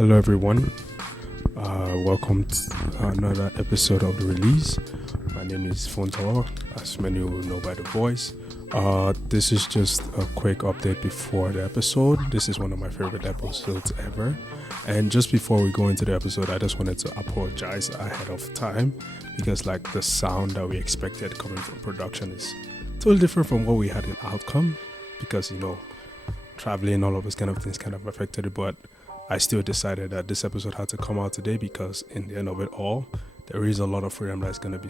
Hello, everyone. Welcome to another episode of The Release. My name is Fontor, as many will know by the voice. This is just a quick update before the episode. This is one of my favorite episodes ever. And just before we go into the episode, I just wanted to apologize ahead of time because the sound that we expected coming from production is totally different from what we had in outcome because, traveling, all of those kind of things kind of affected it. But I still decided that this episode had to come out today because in the end of it all, there is a lot of freedom that's going to be,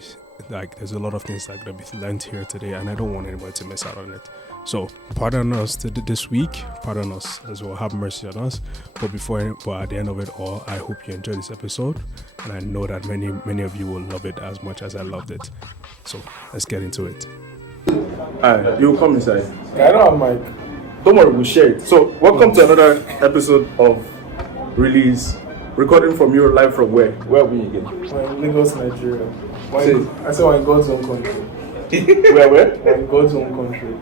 there's a lot of things that are going to be learned here today, and I don't want anyone to miss out on it. So, pardon us this week, pardon us as well, have mercy on us. But at the end of it all, I hope you enjoy this episode, and I know that many of you will love it as much as I loved it. So, let's get into it. Alright, you come inside. I don't have mic. Don't worry, we'll share it. So, welcome to another episode of Release. Recording from you live from where? Where are we again? Lagos, Nigeria. I said in God's own country. Where? In God's own country.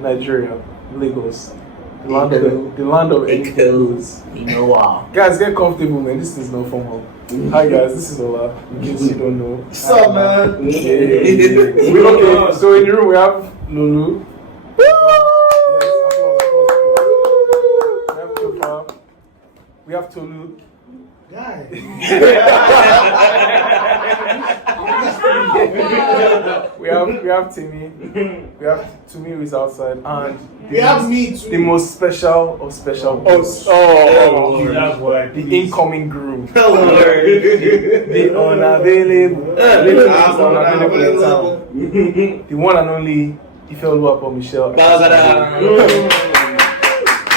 Nigeria. Lagos. The land of eagles. Wow. Guys, get comfortable, man. This is not formal. Hi guys, this is Ola. In case you don't know. What's up, man? Okay, so in the room we have Lulu. We have Tolu. Guy. we have Timmy. We have Tumi who is outside, and We have me too. the most special of special guests. The incoming groom. The unavailable. The one and only Ifeoluwapo Michelle.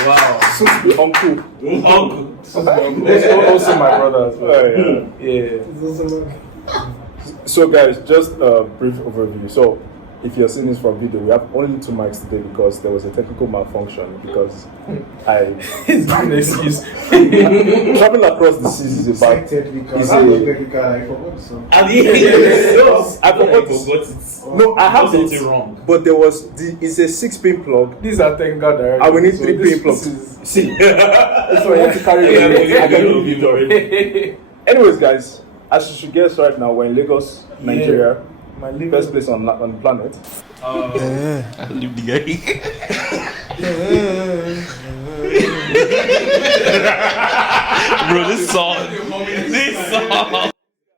Wow. Soon to be uncle. Also my brother as well. Yeah. So, guys, just a brief overview. So, if you're seeing this from video, we have only 2 mics today because there was a technical malfunction. Because It's not an excuse. traveling across the seas is about. I forgot it. No, I have it wrong. But there was it's a 6-pin plug. These are technical directors. And we need 3-pin plugs. See, that's why you have to carry it already. Anyways, guys, as you should guess right now, we're in Lagos, Nigeria. My First place on the planet. I leave the guy. Bro, this song.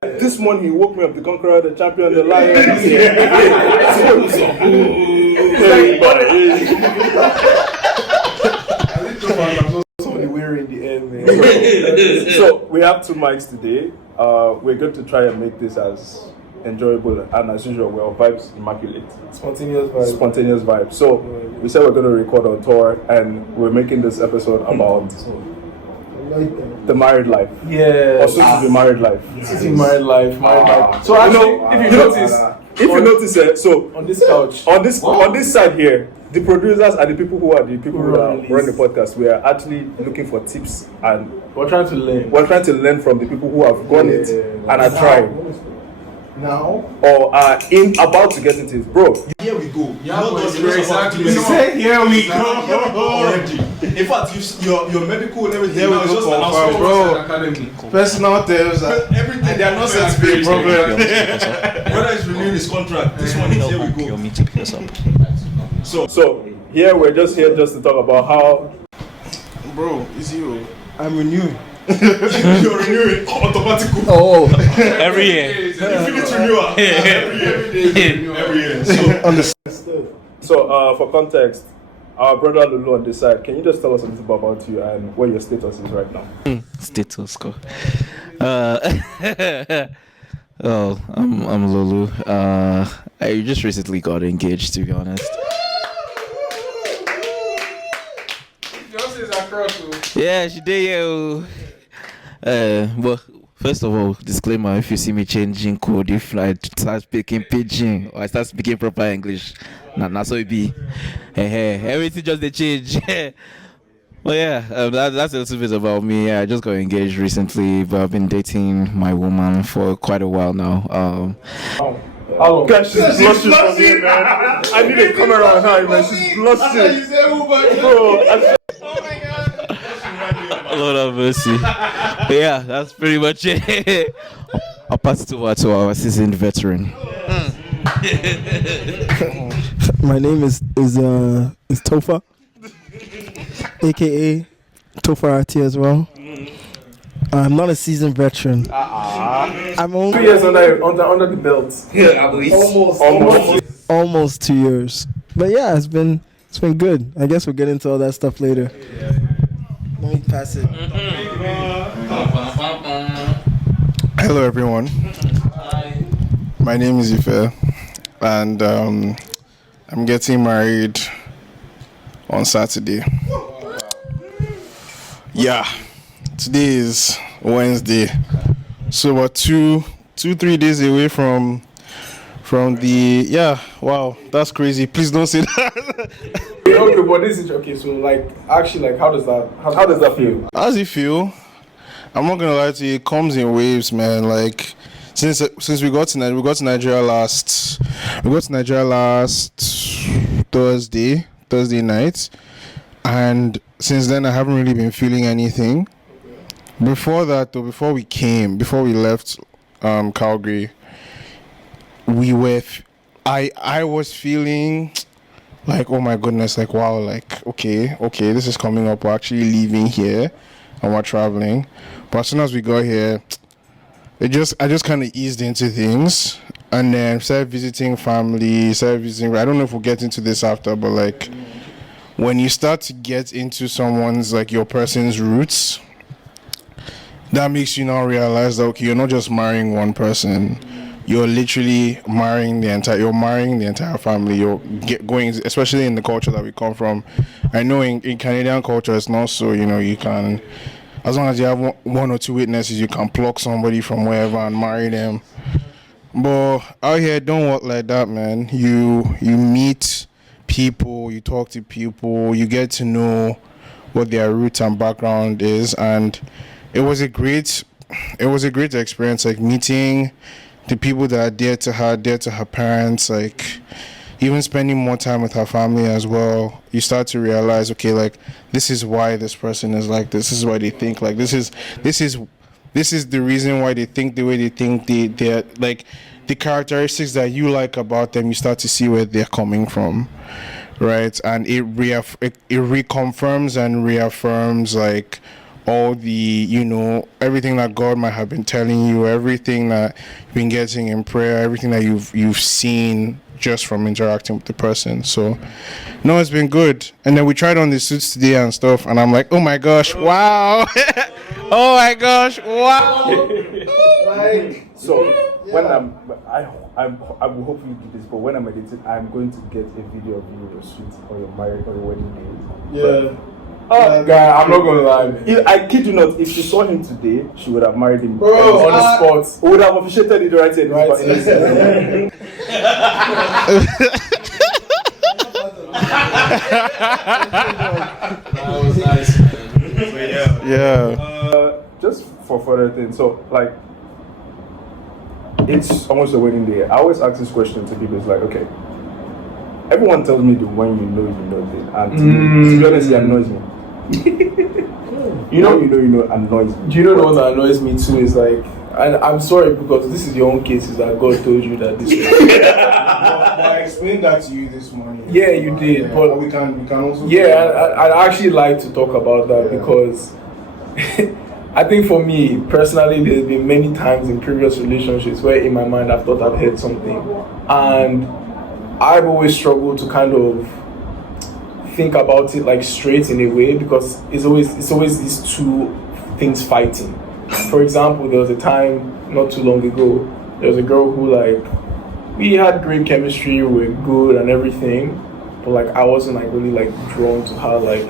This morning he woke me up, the conqueror, the champion, the lion. So we have 2 mics today. We're going to try and make this as enjoyable, and as usual, we're vibes immaculate. Spontaneous vibes. So we said we're going to record on tour, and we're making this episode about the married life. Yeah. Or soon to be married life. Married life. So actually, if you notice, so on this couch, on this side here, the producers and the people who run the podcast, we are actually looking for tips, and we're trying to learn. We're trying to learn from the people who have gone it and are trying. Now? Or are about to get into it. Bro. Here we go. Exactly. Here we go. Already. In fact, your medical and everything. Here we now is go, just confirm, announced bro. academy. Personal terms. Everything. They are not set to be a problem. Whether it's renewing his contract, this one is here we You're go. me to pick us up. So here we're just here to talk about how. Bro, it's you. I'm renewing. You're renewing automatically. Oh. Every year. Infinite renewal. Every year. So for context, our brother Lulu on this side, can you just tell us a little bit about you and what your status is right now? Status go. Oh, I'm Lulu. I just recently got engaged, to be honest. Yeah, she did. But first of all, disclaimer: if you see me changing code, if I start speaking pidgin or I start speaking proper English, nah, so it be. Everything just they change. Well, yeah, that's a little bit about me. Yeah, I just got engaged recently, but I've been dating my woman for quite a while now. Gosh, she's blushing from here, man. I need a camera on her, man. She's blushing. Bro, Lord have mercy. Yeah, that's pretty much it. I'll pass it over to our seasoned veteran. My name is Tofa, aka Tofa RT as well. I'm not a seasoned veteran. I'm 2 only years under the belt. almost 2 years. But yeah, it's been good. I guess we'll get into all that stuff later. Let me pass it. Hello, everyone. My name is Ife, and I'm getting married on Saturday. Yeah, today is Wednesday, so we're 3 days away from the Wow, that's crazy. Please don't say that. Okay, but this is okay. So, like, actually, like, how does that feel? How does it feel? I'm not gonna lie to you. It comes in waves, man. Like since we got to Nigeria last Thursday night, and since then I haven't really been feeling anything. Before that, though, before we left Calgary, I was feeling like, oh my goodness, like wow, like okay, this is coming up. We're actually leaving here and we're traveling. But as soon as we got here, I just kind of eased into things, and then started visiting family. I don't know if we'll get into this after, but like when you start to get into someone's, like your person's roots, that makes you now realize that okay, you're not just marrying one person. You're literally marrying the entire family. You're going, especially in the culture that we come from. I know in Canadian culture it's not so, you can, as long as you have one or two witnesses, you can pluck somebody from wherever and marry them. But out here, it don't work like that, man. You meet people, you talk to people, you get to know what their roots and background is, and it was a great experience, like meeting the people that are dear to her parents, like even spending more time with her family as well. You start to realize, okay, like this is why this person is like this. This is why they think like this is the reason why they think the way they think. They're like the characteristics that you like about them. You start to see where they're coming from, right? And it reconfirms and reaffirms like all the, everything that God might have been telling you, everything that you've been getting in prayer, everything that you've seen just from interacting with the person. So, no, it's been good. And then we tried on the suits today and stuff, and I'm like, oh my gosh, wow. Oh my gosh, wow. So when I will hopefully do this, but when I'm editing, I'm going to get a video of you in your suit or your marriage or your wedding day. Yeah. Oh, guy, I'm not gonna lie, man. I kid you not, if she saw him today, she would have married him Bro, on the spot. We would have officiated it right here. That was nice, man. Yeah. Just for further things, so like, it's almost a wedding day. I always ask this question to people. It's like, okay, everyone tells me the when you know thing, and to be honest, it annoys me. you know annoys me. Do you know the one that annoys me too is like, and I'm sorry because this is your own case, is that God told you that this was I explained that to you this morning. Yeah, you did, but we can also. Yeah, I'd actually like to talk about that because I think for me personally, there's been many times in previous relationships where in my mind I've thought I've heard something, and I've always struggled to kind of think about it like straight in a way because it's always these two things fighting. For example, there was a time not too long ago, there was a girl who like we had great chemistry, we were good and everything, but like I wasn't like really like drawn to her, like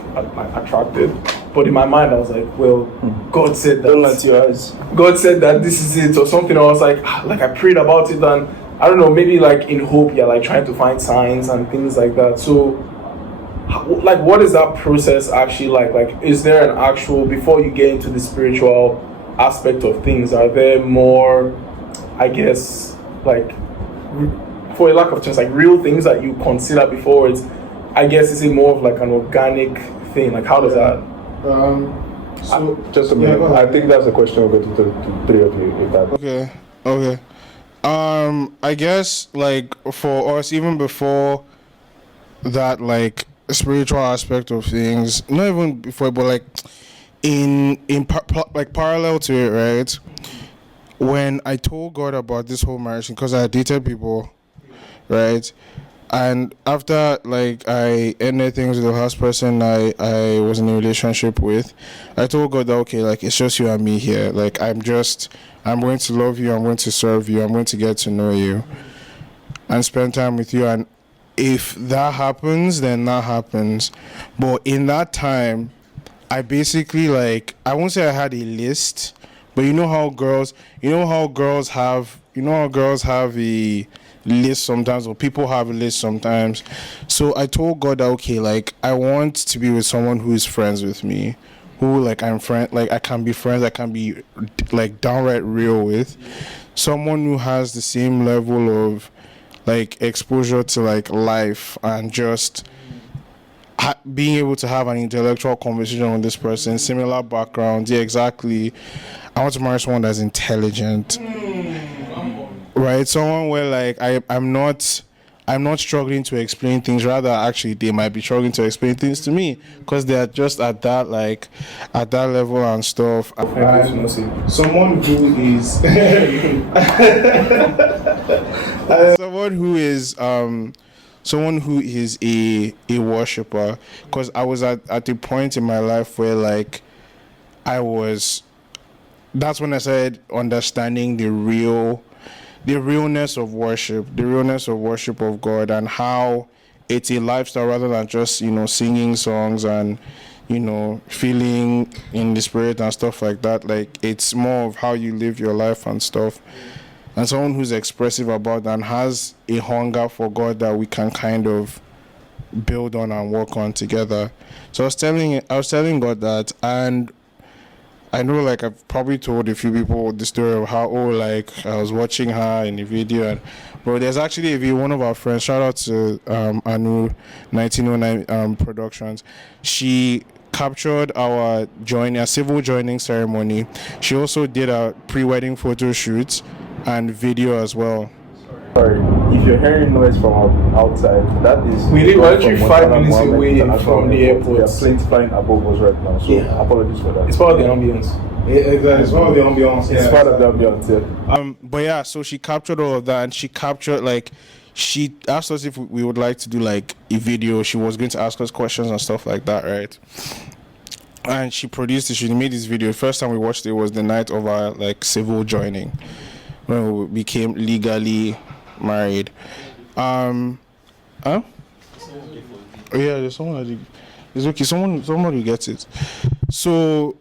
attracted. But in my mind I was like, well, God said that. Don't let your eyes. God said that this is it or something. I was like I prayed about it and I don't know, maybe like in hope you're like trying to find signs and things like that. So like what is that process actually like? Like is there an actual, before you get into the spiritual aspect of things, are there more, I guess, like for a lack of terms, like real things that you consider before it's, I guess, is it more of like an organic thing? Like how does that? Just a minute. I think that's a question we'll go to three of you. If that. Okay. I guess like for us, even before that, like spiritual aspect of things, not even before, but like like parallel to it, right? When I told God about this whole marriage, because I dated people, right? And after like I ended things with the last person I was in a relationship with, I told God that okay, like it's just you and me here. Like I'm going to love you, I'm going to serve you, I'm going to get to know you and spend time with you. And if that happens, then that happens. But in that time, I basically like, I won't say I had a list, but you know how girls have a list sometimes, or people have a list sometimes. So I told God that okay, like I want to be with someone who is friends with me, who like I can be friends, I can be like downright real with, someone who has the same level of like exposure to like life and just being able to have an intellectual conversation with this person, similar backgrounds. Yeah, exactly. I want to marry someone that's intelligent, right? Someone where like I'm not struggling to explain things. Rather, actually, they might be struggling to explain things to me because they are just at that level and stuff. Someone who is someone who is a worshiper. Because I was at a point in my life where like that's when I started understanding the realness of worship of God, and how it's a lifestyle rather than just, singing songs and, feeling in the spirit and stuff like that. Like, it's more of how you live your life and stuff. And someone who's expressive about that and has a hunger for God that we can kind of build on and work on together. So I was telling God that, and I know, like, I've probably told a few people the story of how, like, I was watching her in the video. And, bro, there's actually a video, one of our friends, shout out to Anu, 1909 Productions. She captured our civil joining ceremony. She also did a pre-wedding photo shoot and video as well. Sorry, if you're hearing noise from outside, that is... We live actually 5 minutes away from the airport. There are planes flying above us right now, so apologies for that. It's part of the ambience. Exactly, it's part of the ambience. It's part of the ambience, yeah. But yeah, so she captured all of that, and she asked us if we would like to do like a video. She was going to ask us questions and stuff like that, right? And she produced it. She made this video. The first time we watched it was the night of our like civil joining, when we became legally married. Oh yeah, there's someone. It's okay. Someone who gets it. So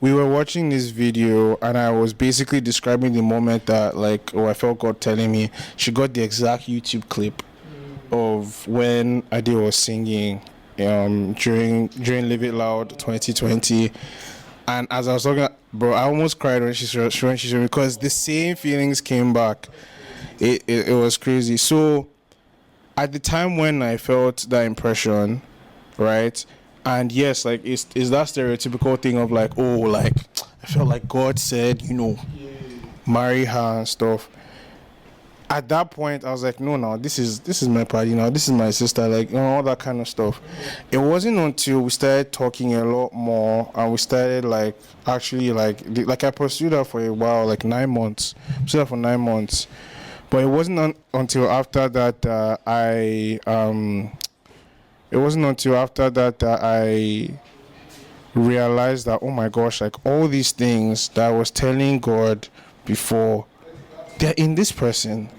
we were watching this video, and I was basically describing the moment that I felt God telling me. She got the exact YouTube clip of when Ade was singing during Live It Loud 2020. And as I was talking, bro, I almost cried when she showed me, because the same feelings came back. It was crazy. So at the time when I felt that impression, right? And yes, like it's that stereotypical thing of like, I felt like God said, marry her and stuff. At that point, I was like, no, this is my party now. This is my sister, like, all that kind of stuff. It wasn't until we started talking a lot more, and we started actually I pursued her for a while, like 9 months. Pursued her for 9 months, but it wasn't until after that I realized that, oh my gosh, like all these things that I was telling God before, they're in this person.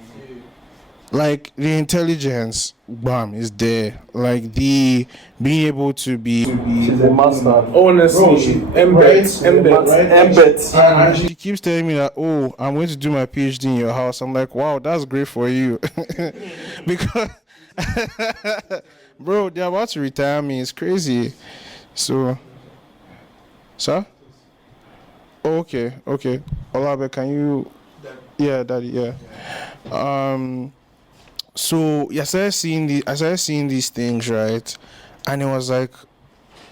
Like the intelligence, bam, is there. Like the being able to be. She's a master. Honestly, embed. And she keeps telling me that, I'm going to do my PhD in your house. I'm like, wow, that's great for you, because, bro, they're about to retire me. It's crazy. So, sir. Okay. Olabe, can you? Yeah, Daddy. Yeah. So I started seeing these things, right? And it was like,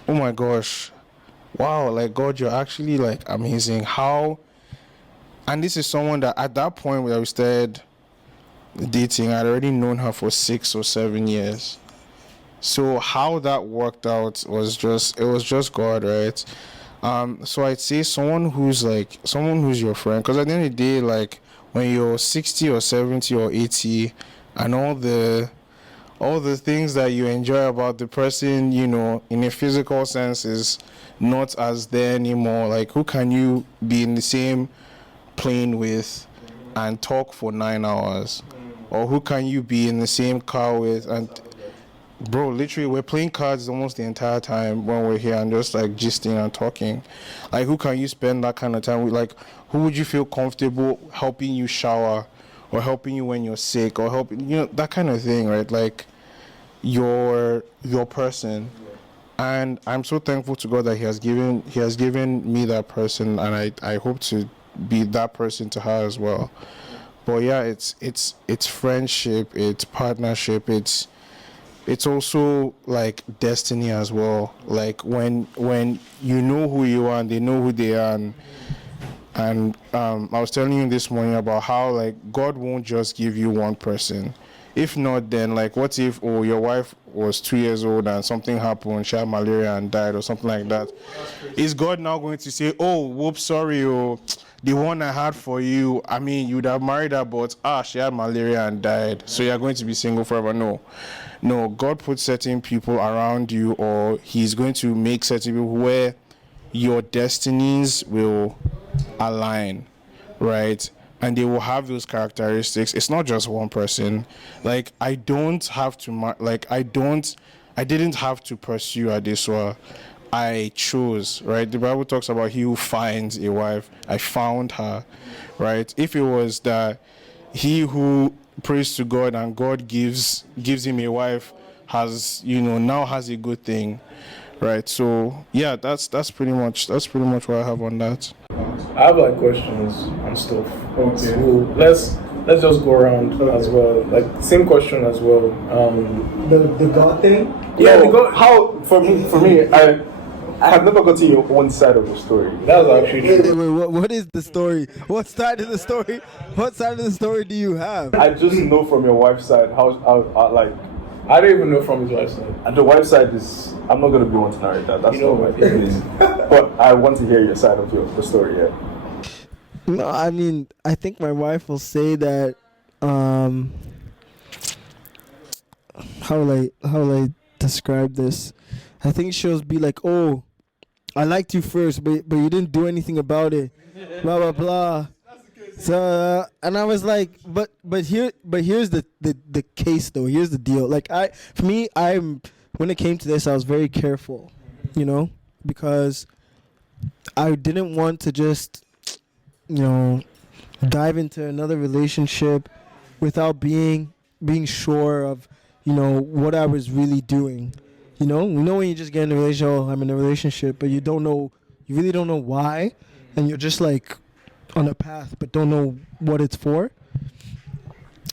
oh my gosh, wow, like God, you're actually like amazing. How, and this is someone that at that point where we started dating, I'd already known her for 6 or 7 years. So how that worked out was just, it was just God, right? So I'd say someone who's your friend, because at the end of the day, like when you're 60 or 70 or 80 and all the things that you enjoy about the person, you know, in a physical sense is not as there anymore. Like, who can you be in the same plane with and talk for 9 hours? Or who can you be in the same car with? And bro, literally, we're playing cards almost the entire time when we're here and just like gisting and talking. Like, who can you spend that kind of time with? Like, who would you feel comfortable helping you shower or helping you when you're sick or helping, you know, that kind of thing, right? Like, your person. And I'm so thankful to God that He has given me that person, and I hope to be that person to her as well. But yeah, it's friendship, it's partnership, it's also like destiny as well. Like when you know who you are and they know who they are, and I was telling you this morning about how like God won't just give you one person. If not, then like what if your wife was 2 years old and something happened, she had malaria and died or something like that? Is God now going to say, oh, whoops, sorry, the one I had for you, I mean, you'd have married her, but she had malaria and died, so you're going to be single forever? No, God puts certain people around you, or He's going to make certain people where your destinies will align, right? And they will have those characteristics. It's not just one person. Like, I didn't have to pursue Adesua. I chose, right? The Bible talks about he who finds a wife. I found her, right? If it was that he who prays to God and God gives him a wife now has a good thing, right? So yeah, that's pretty much what I have on that. I have like questions and stuff. Okay. So let's just go around as well. Like same question as well. The God thing? Yeah, the God. How for me, I have never gotten your own side of the story. That's actually true. Wait, what is the story? What side of the story? What side of the story do you have? I just know from your wife's side how like. I don't even know from his wife's side. And the wife's side is, I'm not going to be one to narrate that. That's not my business. But I want to hear your side of the story. Yeah. No, I mean, I think my wife will say that. How will I describe this? I think she'll be like, "Oh, I liked you first, but you didn't do anything about it." Blah blah blah. So and I was like, but here's the case though. Here's the deal. Like when it came to this, I was very careful, you know, because I didn't want to just, you know, dive into another relationship without being sure of, you know, what I was really doing. You know when you just get in a relationship, oh, I'm in a relationship, but you really don't know why, and you're just like on a path but don't know what it's for.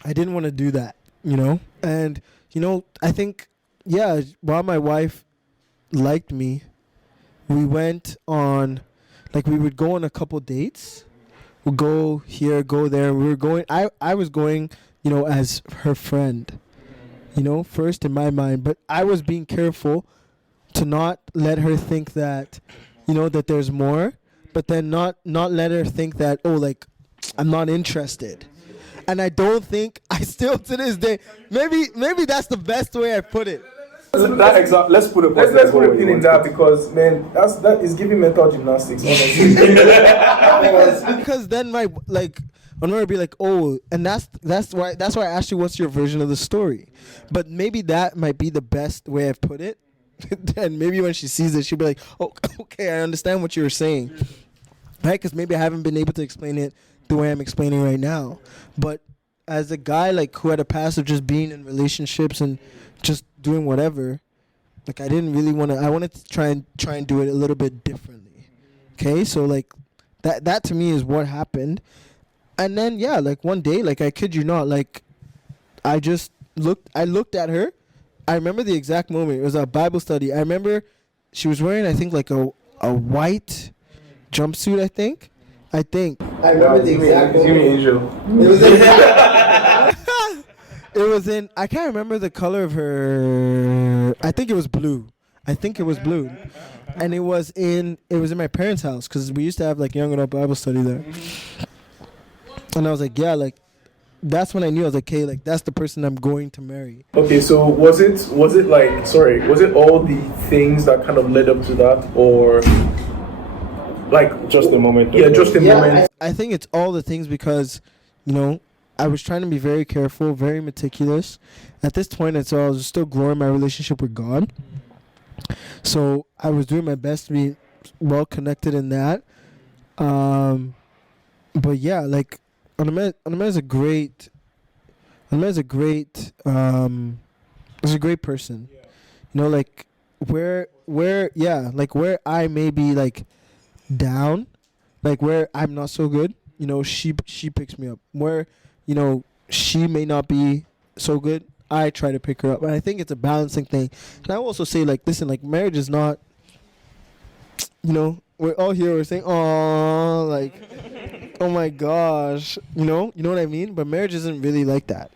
I didn't want to do that, you know. And you know, I think while my wife liked me, we went on, like, we would go on a couple dates. We'd go here, go there. We were going, I was going, you know, as her friend, you know, first in my mind, but I was being careful to not let her think that, you know, that there's more. But then not let her think that, oh, like, I'm not interested. And I don't think, I still to this day, maybe that's the best way I put it. Let's put it. Let's put a pin in that, because man, that is giving mental gymnastics. Honestly. Because then my, like, I'm gonna be like, oh, and that's why I asked you what's your version of the story. But maybe that might be the best way I've put it. Then maybe when she sees it, she'll be like, oh, okay, I understand what you were saying. Right? Because maybe I haven't been able to explain it the way I'm explaining right now. But as a guy, like, who had a past of just being in relationships and just doing whatever, like, I didn't really want to. I wanted to try and do it a little bit differently. Okay, so like that to me is what happened. And then like one day, like, I kid you not, like, I looked at her. I remember the exact moment. It was a Bible study. I remember she was wearing, I think, like a white jumpsuit. I think. I remember the exact Angel. It was in. I can't remember the color of her. I think it was blue. And it was in my parents' house because we used to have like young adult Bible study there. And I was like, yeah, like that's when I knew. I was like, hey, like that's the person I'm going to marry. Okay, so was it all the things that kind of led up to that, or like Just a moment. Yeah, just a moment. I think it's all the things because, I was trying to be very careful, very meticulous. At this point, I was still growing my relationship with God. So I was doing my best to be well connected in that. But yeah, like Anamel is a great person. Like where I may be like down, like where I'm not so good, she picks me up. Where, she may not be so good, I try to pick her up. And I think it's a balancing thing. And I also say, like, listen, like marriage is not, we're all here, we're saying, oh, like, oh my gosh, you know what I mean? But marriage isn't really like that.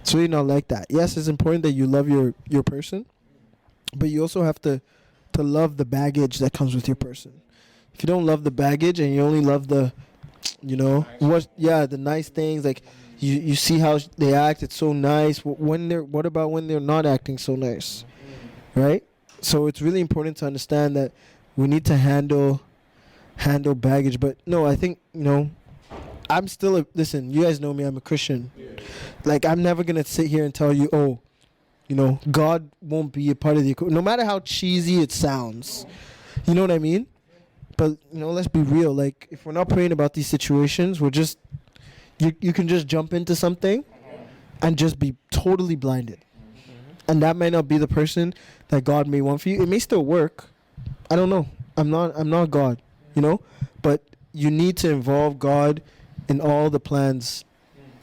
It's really not like that. Yes, it's important that you love your person, but you also have to love the baggage that comes with your person. If you don't love the baggage and you only love the, the nice things, like you see how they act, it's so nice. What about when they're not acting so nice, right? So it's really important to understand that we need to handle baggage. But no, I think, I'm still listen, you guys know me, I'm a Christian. Like, I'm never going to sit here and tell you, God won't be a part of the equation, no matter how cheesy it sounds. You know what I mean? But, let's be real. Like, if we're not praying about these situations, we're just, you can just jump into something and just be totally blinded. And that might not be the person that God may want for you. It may still work. I don't know. I'm not God, but you need to involve God in all the plans,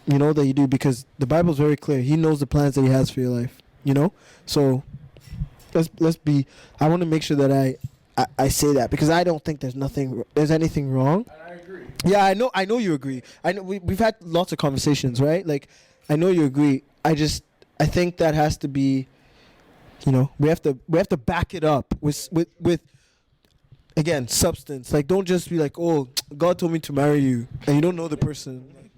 that you do, because the Bible's very clear. He knows the plans that he has for your life, So let's be, I want to make sure that I say that, because I don't think there's anything wrong. And I agree. Yeah, I know you agree. I know we've had lots of conversations, right? Like, I know you agree. I think that has to be, we have to back it up with again, substance. Like, don't just be like, oh, God told me to marry you, and you don't know the person. Like,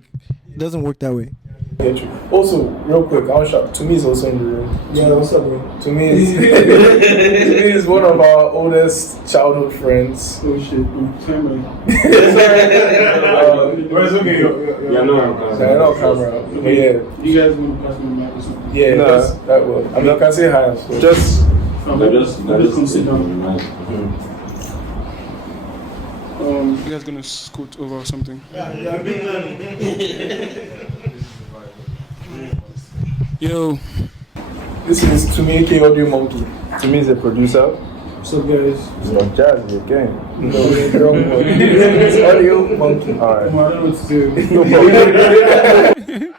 it doesn't work that way. Yeah, true. Also, real quick, I'll shout. To me, is also in the room. Yeah, what's up, bro? To me, is one of our oldest childhood friends. Oh shit, camera. Where's okay? Yeah, no camera. Okay. Yeah. You guys want to pass me the mic or something? Yeah, that will. I mean, you can say hi. So. Just Just come sit down. You guys gonna scoot over or something? Yo. This is Tumike Audio Monkey. to me, he's a producer. What's up, guys? It's not Jazzy again. No, it's Audio Monkey. All I right. don't know what to do. No problem.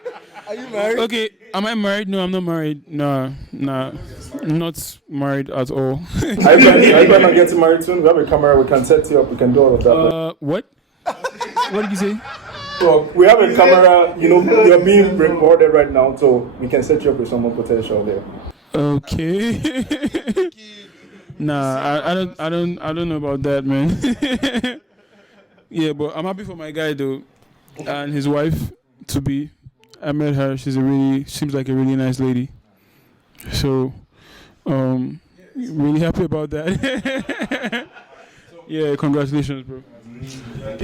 Are you married? Okay, am I married? No, I'm not married. Nah, not married at all. Are you planning on getting married soon? We have a camera. We can set you up. We can do all of that. What? What did you say? So we have a camera. You're being recorded right now, so we can set you up with someone potential there. Okay. Nah, I don't know about that, man. Yeah, but I'm happy for my guy though, and his wife to be. I met her. Seems like a really nice lady. So, really happy about that. Yeah, congratulations, bro.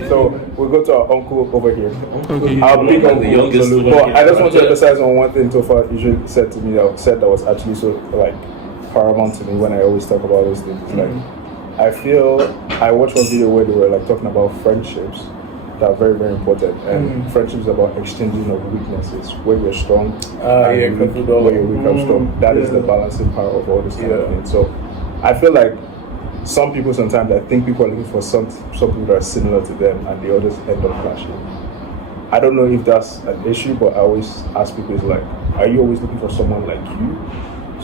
So we'll go to our uncle over here. Okay. Our big uncle. The youngest one. But I just want to emphasize on one thing Tofa usually said to me that was actually so paramount to me when I always talk about those things. I watched one video where they were talking about friendships that are very, very important, and friendships about exchanging of weaknesses. Where you're strong, where you're weak and strong. That is the balancing power of all this kind of thing. So I feel like some people sometimes I think people are looking for some people that are similar to them, and the others end up clashing. I don't know if that's an issue, but I always ask people, are you always looking for someone like you?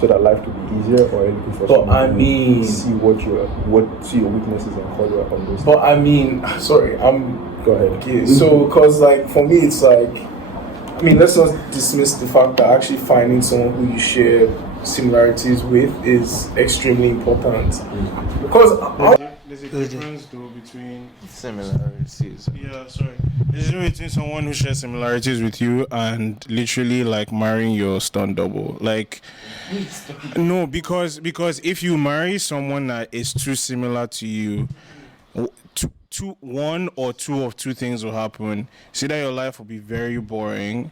So so that life could be easier, or are you looking for But someone I mean- who see see your weaknesses and call you up on those? But I mean, sorry, Go ahead. okay. So, cause like for me, it's like, I mean, let's not dismiss the fact that actually finding someone who you share similarities with is extremely important. Because There's a difference though between Similarities. sorry. There's a difference between someone who shares similarities with you and literally like marrying your stunt double. Like no, because if you marry someone that is too similar to you, one or two of two things will happen. See that your life will be very boring,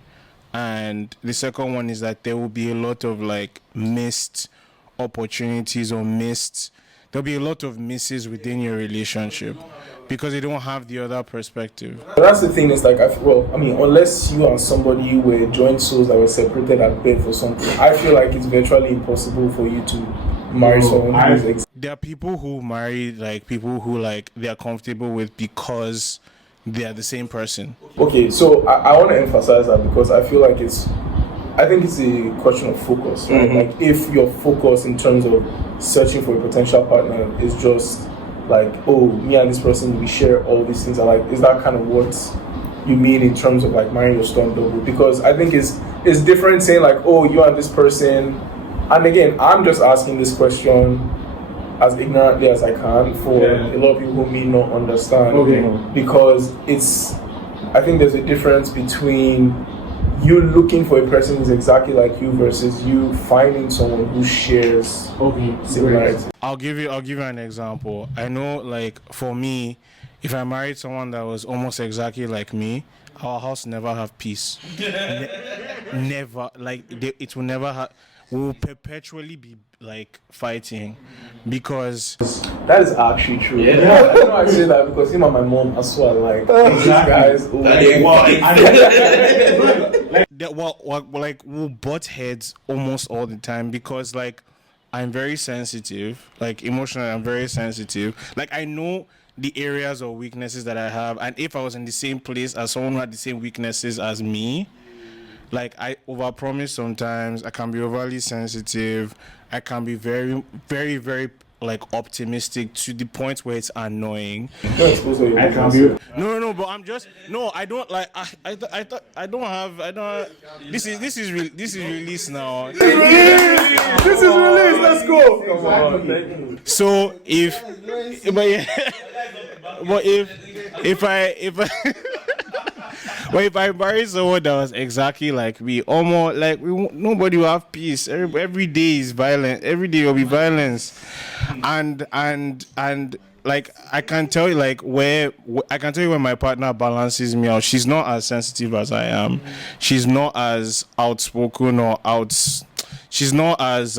and the second one is that there will be a lot of like missed opportunities or there'll be a lot of misses within your relationship because they don't have the other perspective. that's the thing, is like, unless you and somebody were joint souls that were separated at birth or something, I feel like it's virtually impossible for you to marry someone who's There are people who marry like people who like they are comfortable with because they are the same person. Okay, so I want to emphasize that because I feel like I think it's a question of focus, right? Like if your focus in terms of searching for a potential partner is just like, oh, me and this person, we share all these things, is that kind of what you mean in terms of like marrying your stunt double? Because I think it's different saying like, oh, you and this person, and again, I'm just asking this question as ignorantly as I can for a lot of people who may not understand. Because I think there's a difference between you looking for a person who's exactly like you versus you finding someone who shares similarities. I'll give you an example. I know, like for me, if I married someone that was almost exactly like me, our house never have peace. Never, like it will never have. We'll perpetually be like fighting because That is actually true. I know I say that because him and my mom are so alike. These guys. we'll butt heads almost all the time because like I'm very sensitive, like emotionally I'm very sensitive. Like I know the areas or weaknesses that I have, and if I was in the same place as someone who had the same weaknesses as me, like I overpromise sometimes. I can be overly sensitive. I can be very, very, very like optimistic to the point where it's annoying. No, but I'm just I don't like. I don't have. This is released now. This is released. Let's go. So if I marry someone that was exactly like me, almost like nobody will have peace. Every day is violent. Every day will be violence, and like I can tell you like where my partner balances me out. She's not as sensitive as I am. She's not as outspoken she's not as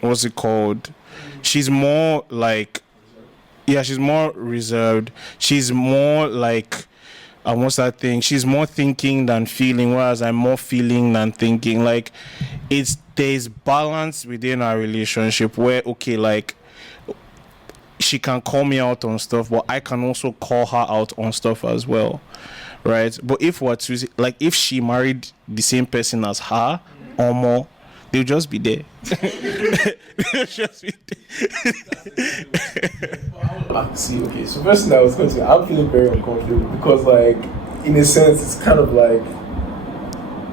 what's it called? She's more like she's more reserved. She's more like what's that thing? She's more thinking than feeling, whereas I'm more feeling than thinking. Like there's balance within our relationship where like she can call me out on stuff, but I can also call her out on stuff as well, right? But if she married the same person as her or more, they'll just be there. They'll just be there. See, okay, so first thing I was going to say, I'm feeling very uncomfortable because, like, in a sense, it's kind of like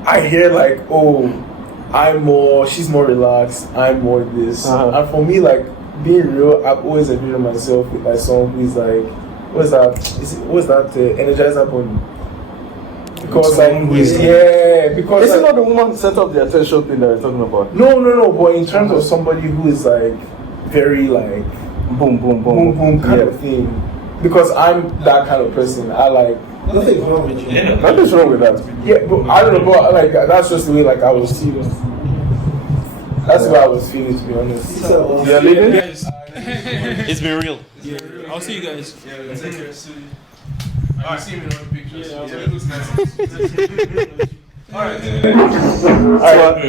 I hear like, oh, she's more relaxed, I'm more this, and for me, like, being real, I've always envisioned myself with like someone who's like, what's that Energizer Bunny? Because because Is it not the woman who set up the attention thing that you're talking about? No, but in terms of somebody who is like very like boom kind of thing. Because I'm that kind of person. I like Nothing's wrong with you. Nothing's wrong with that. Yeah, but I don't know, but like that's just the way like I was feeling. That's what I was feeling, to be honest. You're leaving? It's been real. I'll see you guys. Alright, see me in the pictures. Alright,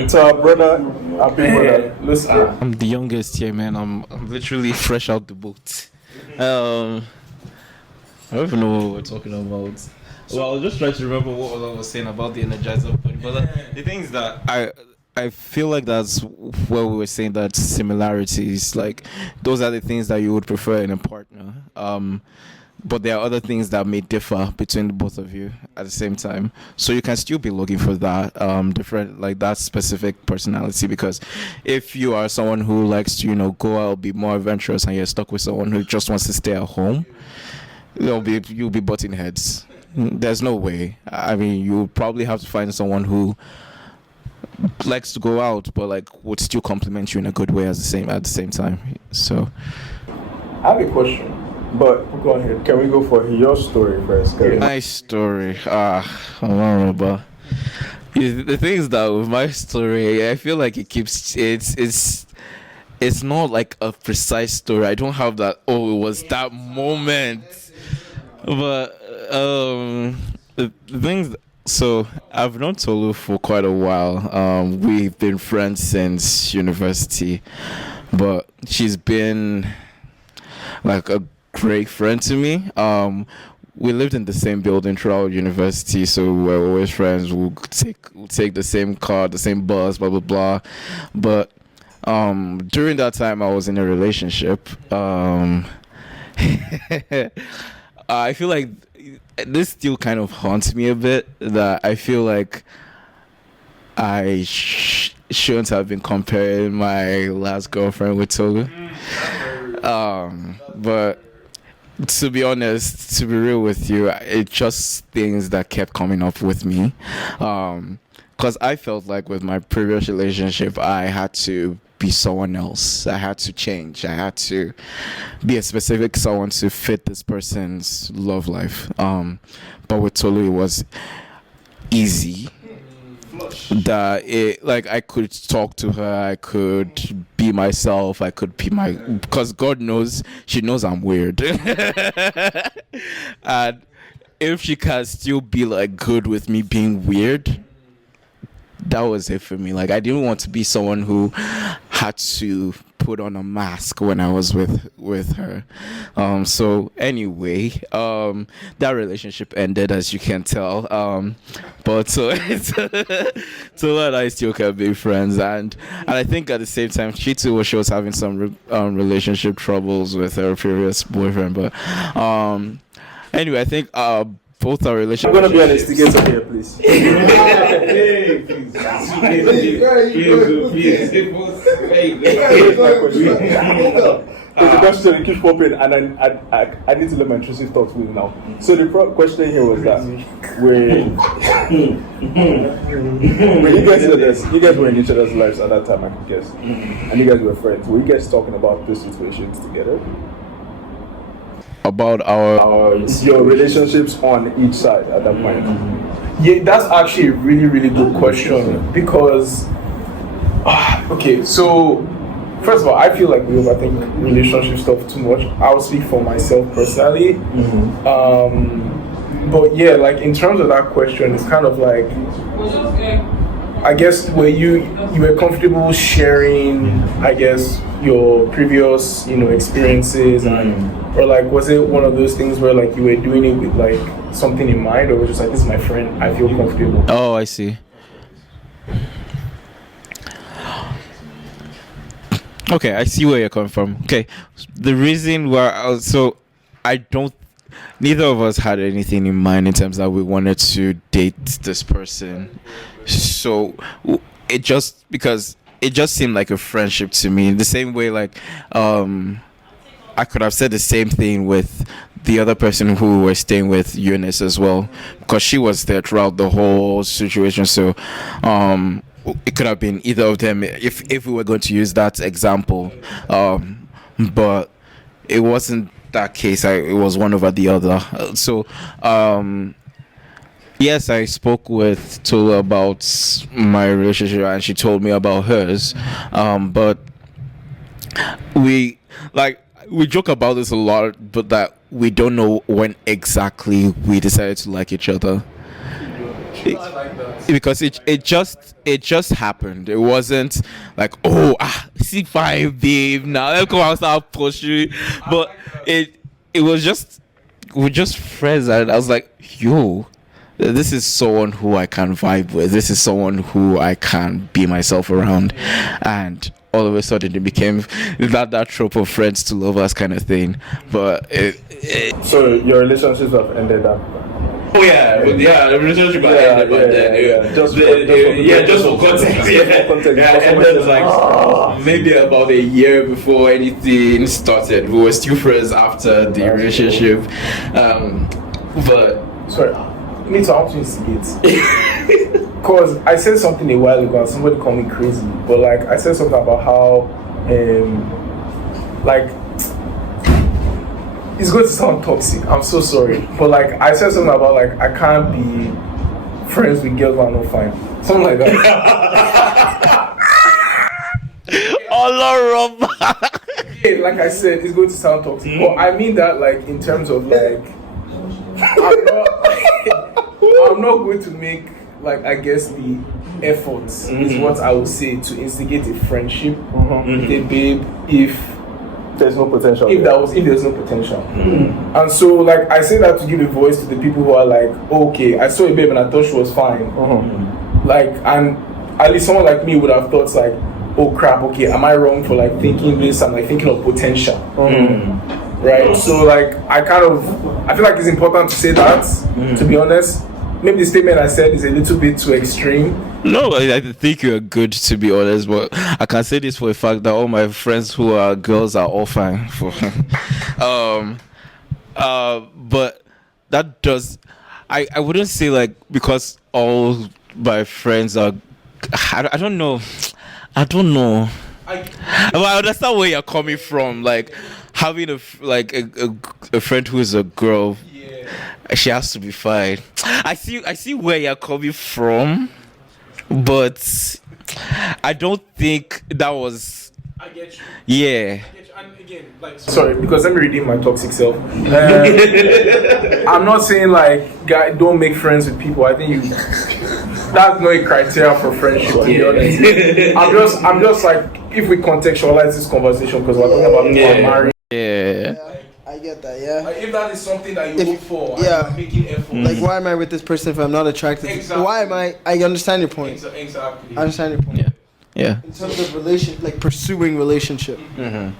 to our brother, our big brother. Listen. I'm the youngest here, man. I'm literally fresh out the boat. I don't even know what we're talking about. Well, I was just trying to remember what I was saying about the Energizer Bunny. But the thing is that I feel like that's where we were saying that similarities, like those are the things that you would prefer in a partner. But there are other things that may differ between the both of you at the same time. So you can still be looking for that different, like that specific personality. Because if you are someone who likes to, go out, be more adventurous, and you're stuck with someone who just wants to stay at home, you'll be butting heads. There's no way. I mean, you probably have to find someone who likes to go out, but like would still compliment you in a good way at the same time. So I have a question, but go ahead. Can we go for your story first? my story, I don't know, but the thing is that with my story, I feel like it keeps it's not like a precise story. I don't have that. Oh, it was that moment, but the things. So I've known Tolu for quite a while. We've been friends since university, but she's been like a great friend to me. We lived in the same building throughout university, so we were always friends. We'll take the same car, the same bus, blah blah blah. But during that time, I was in a relationship. I feel like this still kind of haunts me a bit, that I feel like I shouldn't have been comparing my last girlfriend with Tolu. But to be honest, to be real with you, it's just things that kept coming up with me. Because I felt like with my previous relationship, I had to be someone else. I had to change. I had to be a specific someone to fit this person's love life. But with Tolu, it was easy. That I could talk to her. I could be myself. I could be because God knows, she knows I'm weird. And if she can still be like good with me being weird, that was it for me. Like, I didn't want to be someone who had to put on a mask when I was with her. So anyway, that relationship ended, as you can tell. But so that I still can be friends, and I think at the same time she was having some relationship troubles with her previous boyfriend. But anyway, I think both our relationships. I'm gonna be an instigator here, please. The question keeps popping, and then I need to let my intrusive thoughts win now. So the question here was that when you guys were in each other's lives at that time, I could guess, and you guys were friends. Were you guys talking about those situations together? About your relationships on each side at that point? Yeah, that's actually a really, really good question, because okay, so first of all, I feel like we overthink relationship stuff too much. I'll speak for myself personally. But yeah, like in terms of that question, it's kind of like, I guess, where you were comfortable sharing, I guess, your previous, experiences, or like, was it one of those things where like you were doing it with like something in mind, or was just like, this is my friend, I feel comfortable? Oh, I see. Okay, I see where you're coming from. Okay, the reason why neither of us had anything in mind in terms that we wanted to date this person. So it just seemed like a friendship to me. In the same way, like I could have said the same thing with the other person who we were staying with, Eunice, as well, because she was there throughout the whole situation. So it could have been either of them if we were going to use that example, but it wasn't that case. It was one over the other. So yes, I spoke with Tolu about my relationship, and she told me about hers. But we joke about this a lot, but that we don't know when exactly we decided to like each other. Because it just happened. It wasn't like, see, fine, babe, now let's go outside pursue. But it was just, we're just friends, and I was like, yo, this is someone who I can vibe with. This is someone who I can be myself around. And all of a sudden it became that trope of friends to lovers kind of thing. But So your relationships have ended up. the relationship ended, but then just for context, ended like maybe about a year before anything started. We were still friends after the relationship, but Sorry, me too. I want to instigate. Because I said something a while ago and somebody called me crazy. But like, I said something about how, like, it's going to sound toxic. I'm so sorry. But like, I said something about like, I can't be friends with girls who are not fine. Something like that. Yeah, like I said, it's going to sound toxic. But I mean that like in terms of like, I'm not going to make like, I guess the efforts is what I would say to instigate a friendship with a babe if There's no potential. if there's no potential. And so like I say that to give a voice to the people who are like, okay, I saw a babe and I thought she was fine. Like, and at least someone like me would have thought like, oh crap, okay, am I wrong for like thinking this? I'm like thinking of potential. Right? So like I feel like it's important to say that, to be honest. Maybe the statement I said is a little bit too extreme. no, I think you're good, to be honest. But I can say this for a fact that all my friends who are girls are all fine. But that does, I wouldn't say like because all my friends are. I don't know. But I understand where you're coming from. Like having a friend who is a girl. She has to be fine. I see where you're coming from, but I don't think that was. I get you. Yeah. And again, like, sorry, because let me redeem my toxic self. I'm not saying like, guy, don't make friends with people. I think that's not a criteria for friendship. To be honest, I'm just like, if we contextualize this conversation, because we're talking about people married. Yeah. I get that, yeah. Like, if that is something that you look for, yeah. and making effort. Like, why am I with this person if I'm not attracted? Exactly. Why am I? I understand your point. Exactly. I understand your point. Yeah. In terms of pursuing relationship. I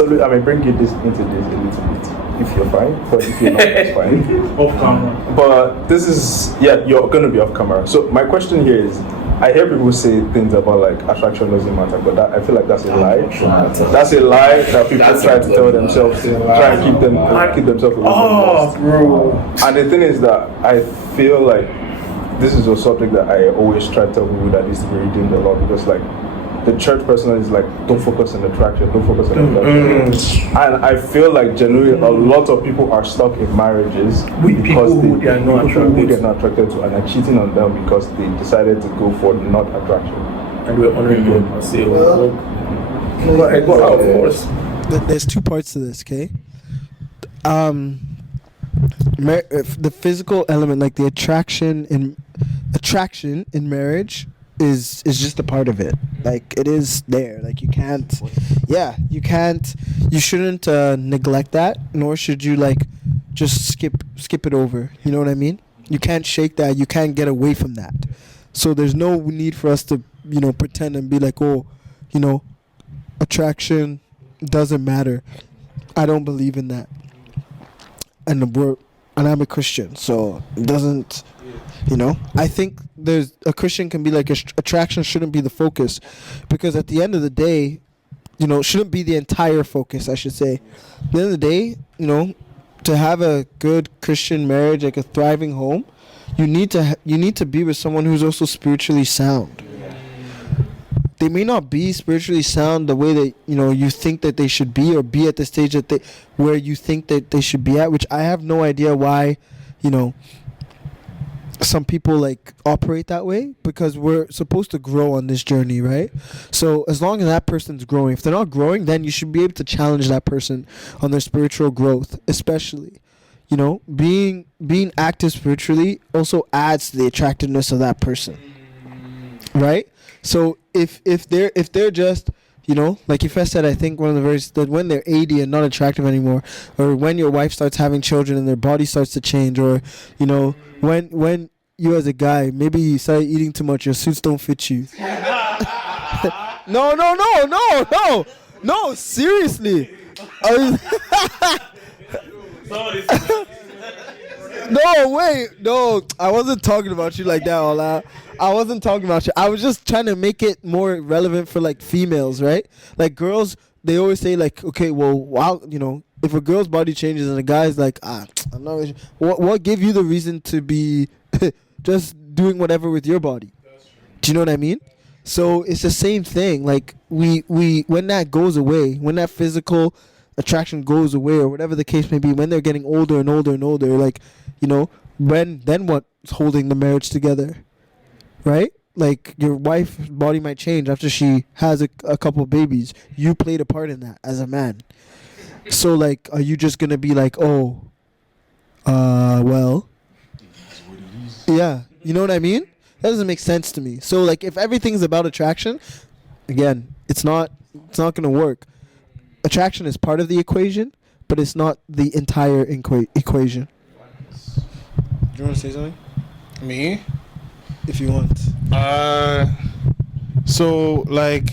mean, bring this into this a little bit if you're fine, but if you're not, that's fine. Off camera. But this is, you're gonna be off camera. So my question here is, I hear people say things about like attraction doesn't matter, but that, I feel like that's a lie. That's a lie that people try to tell themselves, try and keep themselves away from this. Bro. And the thing is that I feel like this is a subject that I always try to tell people that needs to be redeemed a lot, because like the church personally is like, don't focus on attraction, don't focus on attraction. And I feel like generally a lot of people are stuck in marriages With people who they are not attracted to, and are cheating on them because they decided to go for not attraction. And we're honoring them and say, well, of course. There's two parts to this, okay? The physical element, like the attraction in marriage, is just a part of it. Like, it is there. Like, you shouldn't neglect that, nor should you like just skip it over. You know what I mean? You can't shake that. You can't get away from that. So there's no need for us to pretend and be like, oh, attraction doesn't matter. I don't believe in that. And I'm a Christian, so it doesn't. I think a Christian can be like, attraction shouldn't be the focus, because at the end of the day, shouldn't be the entire focus, I should say. At the end of the day, to have a good Christian marriage, like a thriving home, you need to be with someone who's also spiritually sound. They may not be spiritually sound the way that you think that they should be, or be at the stage where you think that they should be at, which I have no idea why some people like operate that way, because we're supposed to grow on this journey, right? So as long as that person's growing, if they're not growing, then you should be able to challenge that person on their spiritual growth, especially. Being active spiritually also adds to the attractiveness of that person, right? So if they're just You know, like you first said, I think one of the verses that when they're 80 and not attractive anymore, or when your wife starts having children and their body starts to change, or you know, when you as a guy maybe you start eating too much, your suits don't fit you. No, seriously. No, wait, no, I wasn't talking about you like that, Ola. I wasn't talking about you. I was just trying to make it more relevant for like females, right? Like girls, they always say like, okay, well, wow, you know, if a girl's body changes and a guy's like, I'm not really sure. What gave you the reason to be just doing whatever with your body? Do you know what I mean? So it's the same thing. Like we when that goes away, when that physical attraction goes away, or whatever the case may be, when they're getting older and older and older, like, you know, then what's holding the marriage together, right? Like your wife's body might change after she has a couple of babies. You played a part in that as a man. So like, are you just gonna be like, oh, well, yeah, you know what I mean? That doesn't make sense to me. So like, if everything's about attraction, again, it's not gonna work. Attraction is part of the equation, but it's not the entire equation. Do you want to say something? Me? If you want. So like,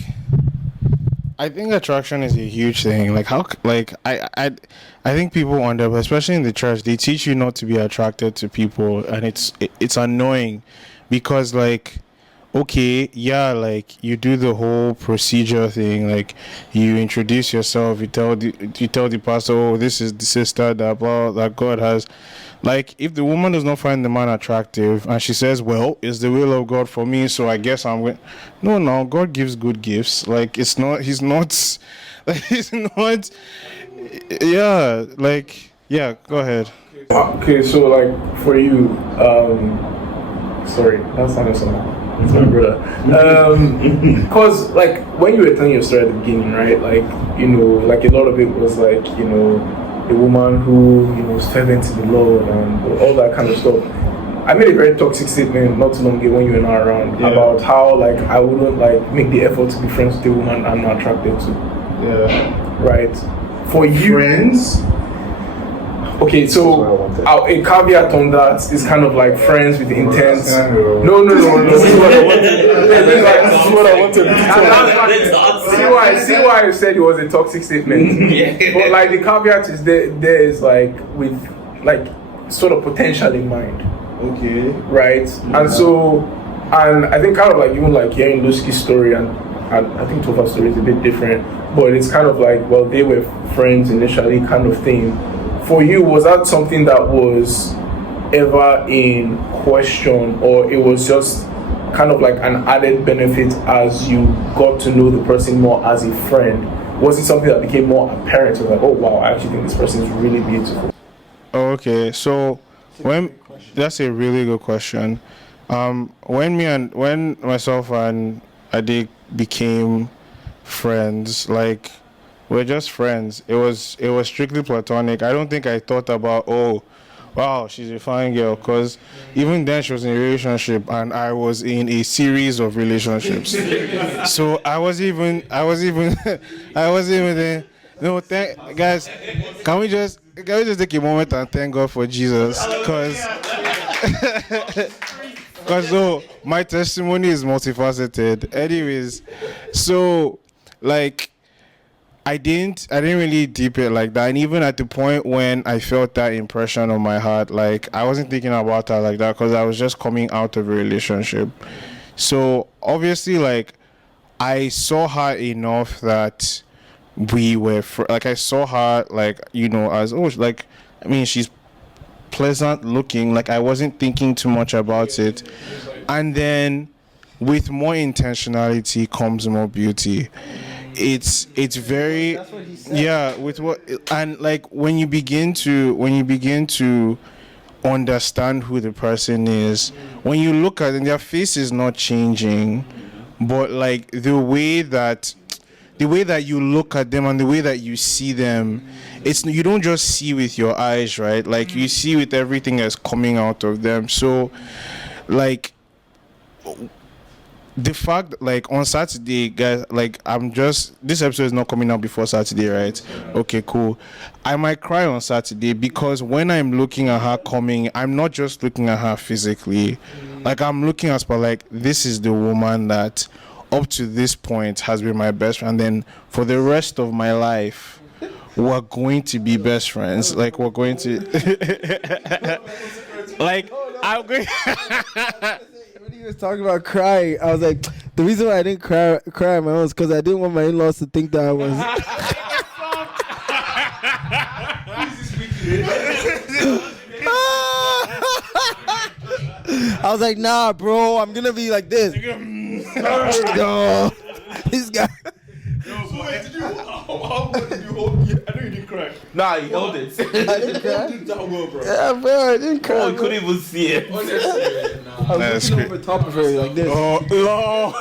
I think attraction is a huge thing. Like I think people wonder, especially in the church, they teach you not to be attracted to people, and it's annoying, because like, okay, yeah, like you do the whole procedure thing, like you introduce yourself, you tell the pastor, oh, this is the sister that God has. Like, if the woman does not find the man attractive and she says, well, it's the will of God for me, so I guess I'm going. No, God gives good gifts. Like, he's not, yeah, go ahead. Okay, so like for you, sorry, that sounded so bad. It's my brother. Cause like when you were telling your story at the beginning, right? Like, you know, like a lot of it was like, you know, a woman who, you know, is fervent to the Lord and all that kind of stuff. I made a very toxic statement not too long ago when you were not around, about how like I wouldn't like make the effort to be friends with a woman I'm not attracted to. Yeah. Right. For you, friends. Okay, so a caveat on that is kind of like friends with intent. No. This is what I wanted. See why I said it was a toxic statement. But like the caveat is there is like with like sort of potential in mind. Okay. Right? Yeah. And I think kind of like even like hearing Lusky's story and I think Tofa's story is a bit different, but it's kind of like, well, they were friends initially kind of thing. For you, was that something that was ever in question, or it was just kind of like an added benefit as you got to know the person more as a friend? Was it something that became more apparent? Like, oh wow, I actually think this person is really beautiful. Okay, so that's a really good question. When myself and Adik became friends, like, we're just friends. It was strictly platonic. I don't think I thought about, oh, wow, she's a fine girl, because even then she was in a relationship and I was in a series of relationships. So I was even there. No, guys, can we just take a moment and thank God for Jesus, because so my testimony is multifaceted. Anyways, so like, I didn't really deep it like that, and even at the point when I felt that impression on my heart, like I wasn't thinking about her like that, because I was just coming out of a relationship. So obviously, like, I saw her enough that we were like, I saw her like, you know, as, oh, like, I mean, she's pleasant looking. Like, I wasn't thinking too much about it, and then with more intentionality comes more beauty. It's very, yeah, with what, and like when you begin to understand who the person is, when you look at them, their face is not changing, but like the way that you look at them and the way that you see them, you don't just see with your eyes, right? Like, you see with everything that's coming out of them. So like, the fact, like, on Saturday, guys, like, this episode is not coming out before Saturday, right? Okay, cool. I might cry on Saturday because when I'm looking at her coming, I'm not just looking at her physically. Like, I'm looking at her, like, this is the woman that up to this point has been my best friend. And then for the rest of my life, we're going to be best friends. Like, we're going to... like, I'm going... When he was talking about crying, I was like, the reason why I didn't cry on my own is because I didn't want my in-laws to think that I was. I was like, nah, bro, I'm gonna be like this. No, this guy. So wait, how did you hold? I know you didn't cry. Nah, he held it. I didn't cry. You did that well, bro. Yeah, bro, I didn't cry. Oh, he couldn't even see it. I was looking over top of her like this. Oh, no.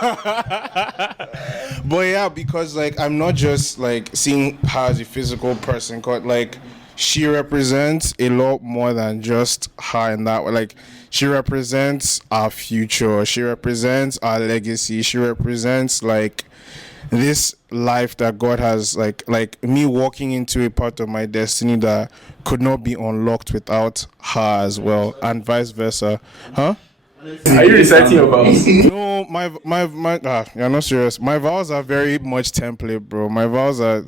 But yeah, because like I'm not just like seeing her as a physical person, cause like she represents a lot more than just her in that way. Like she represents our future, she represents our legacy, she represents like this life that God has, like me walking into a part of my destiny that could not be unlocked without her as well, and vice versa. Huh? Are you reciting your vows? No, you're not serious. My vows are very much template, bro. My vows are,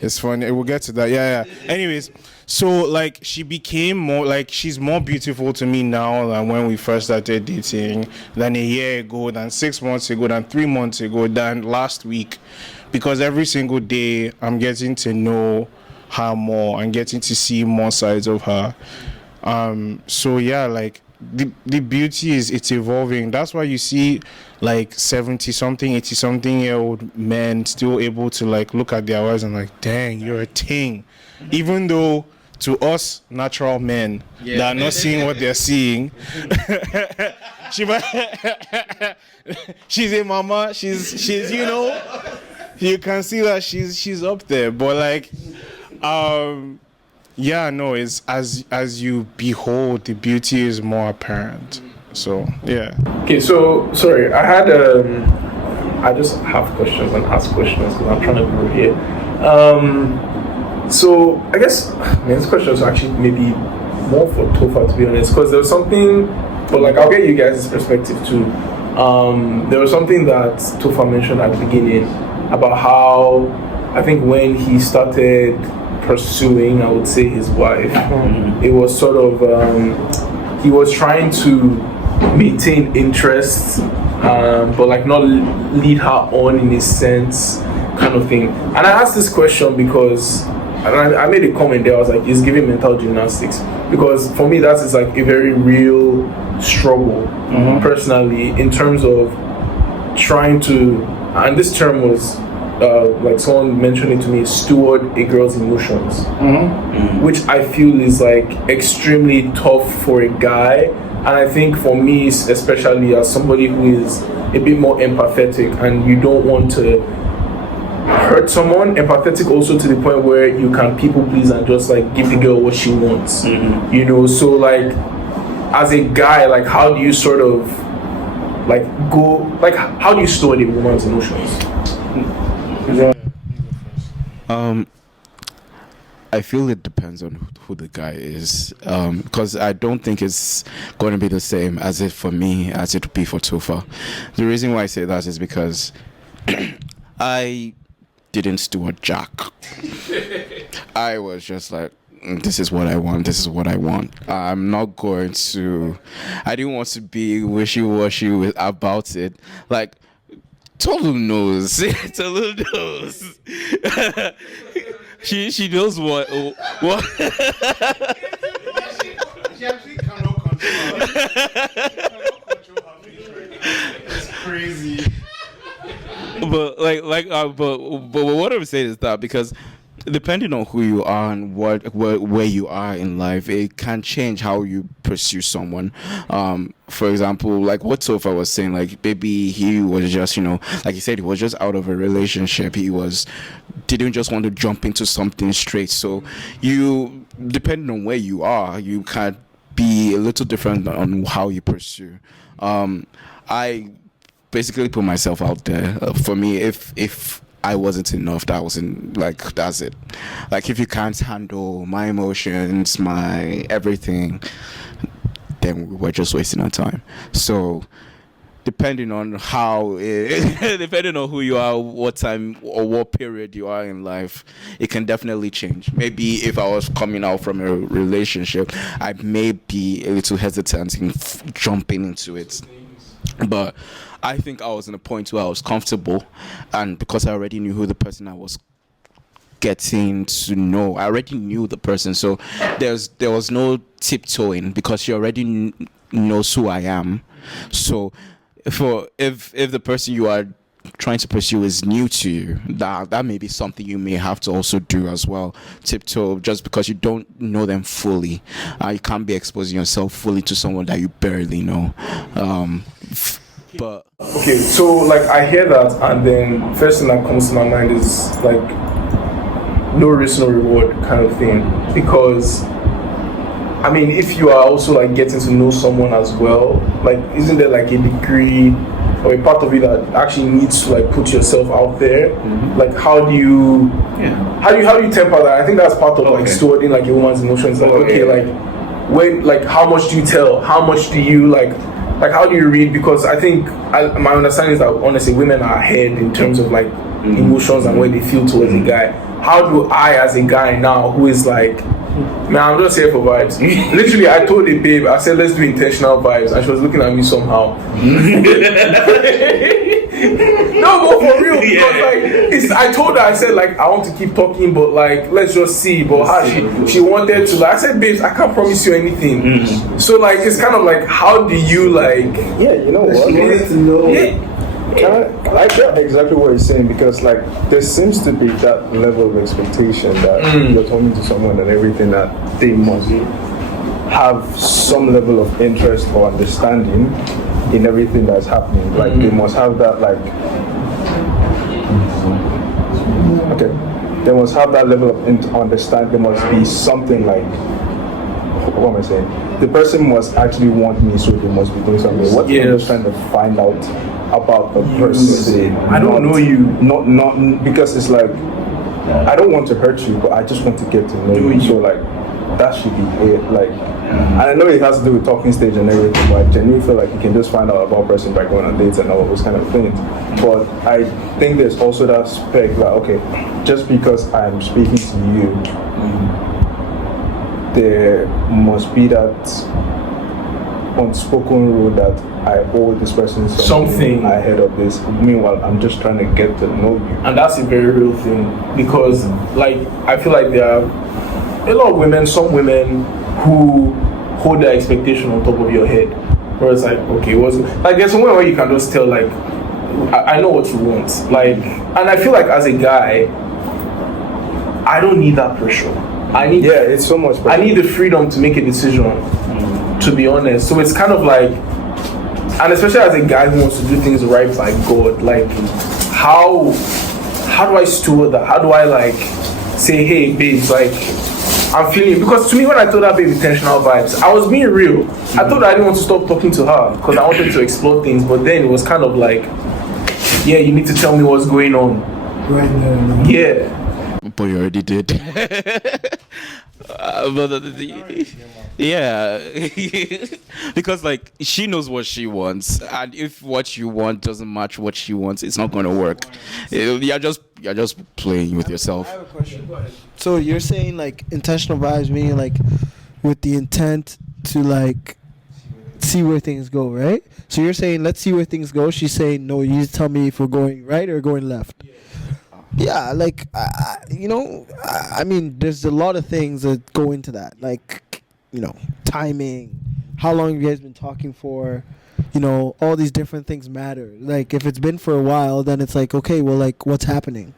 it's funny. We'll get to that. Yeah. Anyways, so like she became more, like she's more beautiful to me now than when we first started dating, than a year ago, than 6 months ago, than 3 months ago, than last week. Because every single day I'm getting to know her more and getting to see more sides of her. So yeah, like, the beauty is it's evolving. That's why you see like 70-something, 80-something year old men still able to like look at their wives and like, dang, you're a thing. Even though to us natural men that are not seeing what they're seeing, she's a mama, she's you know, you can see that she's up there. But like yeah, no, it's as you behold, the beauty is more apparent. So yeah. Okay, so sorry, I just have questions and ask questions because I'm trying to grow here. So I guess this question is actually maybe more for Tofa, to be honest, because there was something, but like I'll get you guys' perspective too. There was something that Tofa mentioned at the beginning about how I think when he started pursuing, I would say, his wife, it was sort of he was trying to maintain interest, but like not lead her on in a sense, kind of thing. And I asked this question because I made a comment there. I was like, he's giving mental gymnastics, because for me that is like a very real struggle, personally, in terms of trying to, and this term was like someone mentioned it to me, steward a girl's emotions, which I feel is like extremely tough for a guy. And I think for me, especially as somebody who is a bit more empathetic and you don't want to hurt someone, empathetic also to the point where you can people please and just like give the girl what she wants, you know. So like as a guy, like how do you sort of like go, like how do you steward a woman's emotions? I feel it depends on who the guy is, because I don't think it's going to be the same as it for me as it would be for Tofa. The reason why I say that is because I didn't steward Jack. I was just like, this is what I want, this is what I want. I'm not going to, I didn't want to be wishy-washy about it. Like, Tolu knows. Tolu knows. She knows what. She actually cannot control her. It's crazy. But but what I'm saying is that because depending on who you are and where you are in life, it can change how you pursue someone. For example, like what Tofa was saying, like maybe he was just, like he said, he was just out of a relationship. He didn't just want to jump into something straight. So you, depending on where you are, you can be a little different on how you pursue. I basically put myself out there. For me, if I wasn't enough, that wasn't like that's it. Like if you can't handle my emotions, my everything, then we're just wasting our time. So depending on depending on who you are, what time or what period you are in life, it can definitely change. Maybe if I was coming out from a relationship, I may be a little hesitant in jumping into it. But I think I was in a point where I was comfortable, and because I already knew who the person I was getting to know, I already knew the person, so there was no tiptoeing because she already knows who I am. So if the person you are trying to pursue is new to you, that may be something you may have to also do as well. Tiptoe, just because you don't know them fully. You can't be exposing yourself fully to someone that you barely know. But okay, so like I hear that, and then first thing that comes to my mind is like no risk, no reward kind of thing. Because I mean, if you are also like getting to know someone as well, like isn't there like a degree or a part of you that actually needs to like put yourself out there? Mm-hmm. Like how do you temper that? I think that's part of like stewarding like a woman's emotions. Like like when, like how much do you tell? How much do you like how do you read? Because I think my understanding is that honestly women are ahead in terms of like emotions and what they feel towards a guy. How do I, as a guy now who is like, man, I'm just here for vibes. Literally, I told a babe, I said, let's do intentional vibes, and she was looking at me somehow. No, but for real, because like, I told her, I said, like, I want to keep talking, but like, let's just see. But how she wanted to, like, I said, babes, I can't promise you anything. So like, it's kind of like, how do you like? Yeah, you know what? I get exactly what you're saying, because like there seems to be that level of expectation that you're talking to someone and everything, that they must have some level of interest or understanding in everything that's happening. Like they must have that they must have that level of understanding. There must be something like, what am I saying? The person must actually want me, so they must be doing something. What I'm just trying to find out about the person. I don't know you. Not because it's like, I don't want to hurt you, but I just want to get to know you. So like that should be it. Like, and I know it has to do with talking stage and everything, but I genuinely feel like you can just find out about a person by going on dates and all those kind of things. But I think there's also that aspect that just because I'm speaking to you, there must be that unspoken rule that I owe this person something ahead of this. Meanwhile, I'm just trying to get to know you. And that's a very real thing, because like I feel like there are a lot of women, some women who hold their expectation on top of your head, where it's like, okay, what's like, there's somewhere where you can just tell, like, I know what you want, like, and I feel like as a guy, I don't need that pressure. It's so much pressure. I need the freedom to make a decision, to be honest. So it's kind of like, and especially as a guy who wants to do things right by God, like how do I steward that? How do I like say, hey babes, like I'm feeling, because to me when I told that babe intentional vibes, I was being real. I thought I didn't want to stop talking to her because I wanted to explore things, but then it was kind of like, yeah, you need to tell me what's going on. Right now. Yeah. But you already did. Yeah, because like she knows what she wants, and if what you want doesn't match what she wants, it's not going to work. You're just playing with yourself. I have a question. So you're saying like intentional vibes, meaning like with the intent to like see where things go, right? So you're saying let's see where things go. She's saying no, you tell me if we're going right or going left. Yeah, like I mean, there's a lot of things that go into that, like timing, how long you guys been talking for, all these different things matter. Like if it's been for a while, then it's like, okay, well, like what's happening?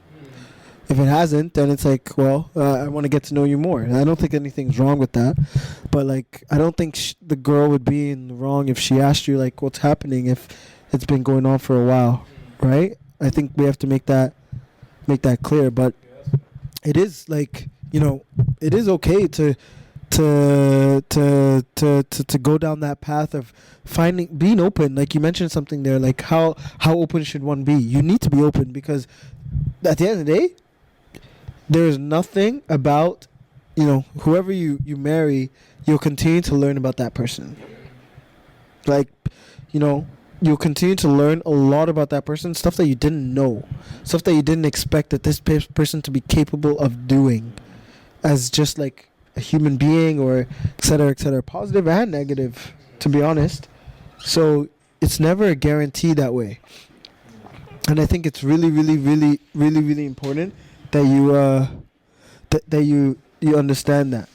If it hasn't, then it's like, well, I want to get to know you more. I don't think anything's wrong with that, but like I don't think the girl would be in the wrong if she asked you like what's happening if it's been going on for a while, right? I think we have to make that make that clear. But it is like, you know, it is okay to to go down that path of being open. Like you mentioned something there, like how open should one be? You need to be open, because at the end of the day, there's nothing about, whoever you marry, you'll continue to learn about that person. Like, you'll continue to learn a lot about that person, stuff that you didn't know, stuff that you didn't expect that this person to be capable of doing as just like a human being, or et cetera, positive and negative, to be honest. So it's never a guarantee that way. And I think it's really, really, really, really, really important that you that you understand that.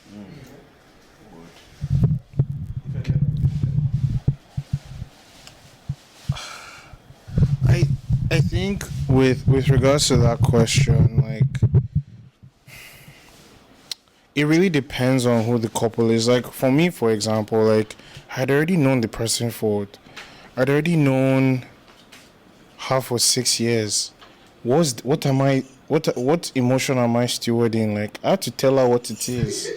I think with regards to that question, like, it really depends on who the couple is. Like, for me, for example, like, I'd already known the person I'd already known her for 6 years. What emotion am I stewarding? Like, I have to tell her what it is.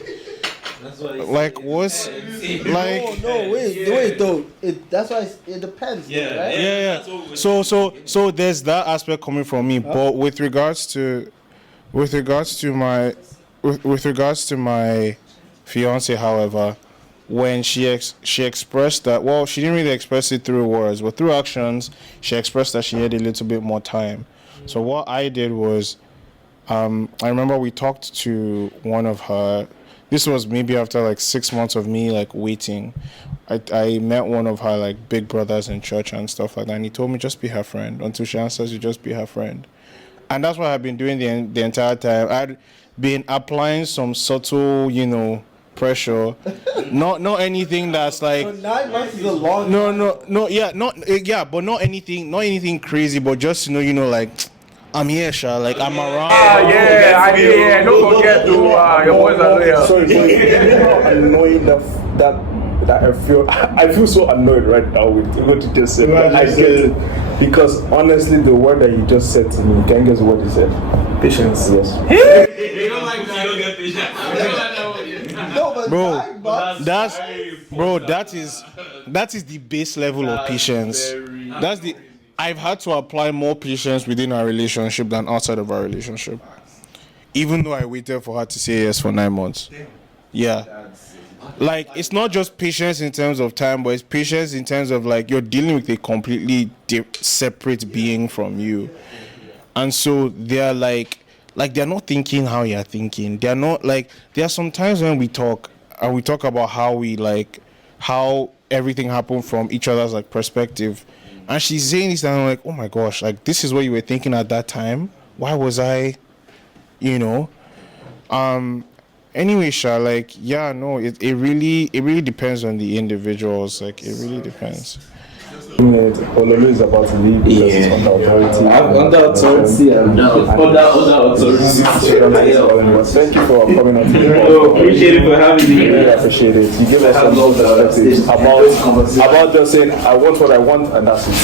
Like, what's like? No, wait, though. That's why it depends. Yeah, right? Yeah. So there's that aspect coming from me. But with regards to my fiance, however, when she expressed that, well, she didn't really express it through words, but through actions, she expressed that she had a little bit more time. So what I did was, I remember we talked to one of her. This was maybe after like 6 months of me like waiting. I met one of her like big brothers in church and stuff like that, and he told me, just be her friend. Until she answers you, just be her friend. And that's what I've been doing the entire time. I'd been applying some subtle, pressure. not anything that's like. So 9 months is a long. But not anything crazy. But just like, I'm here, Sha. Like, I'm around. Don't forget to your boys are there. Sorry, annoying that I feel so annoyed right now with what you just said. But I get it, because honestly, the word that you just said to me, can you guess what you said? Patience. Yes. You don't like that. You don't get patience. That is the base level of patience. I've had to apply more patience within our relationship than outside of our relationship. Even though I waited for her to say yes for 9 months. Yeah. Like, it's not just patience in terms of time, but it's patience in terms of, like, you're dealing with a completely separate being from you. And so they're like they're not thinking how you're thinking. They're not like, there are some times when we talk, and we talk about how everything happened from each other's like perspective. And she's saying this, and I'm like, oh my gosh, like, this is what you were thinking at that time? Why was I, Anyway, Sha, like, yeah, no, it really depends on the individuals. Like, it really depends. Ololu is about to leave because it's under authority. Under authority and other authorities. Thank you for coming on to the Appreciate it for having me. Really appreciate it. You gave us some perspectives about just saying, I want what I want, and that's it.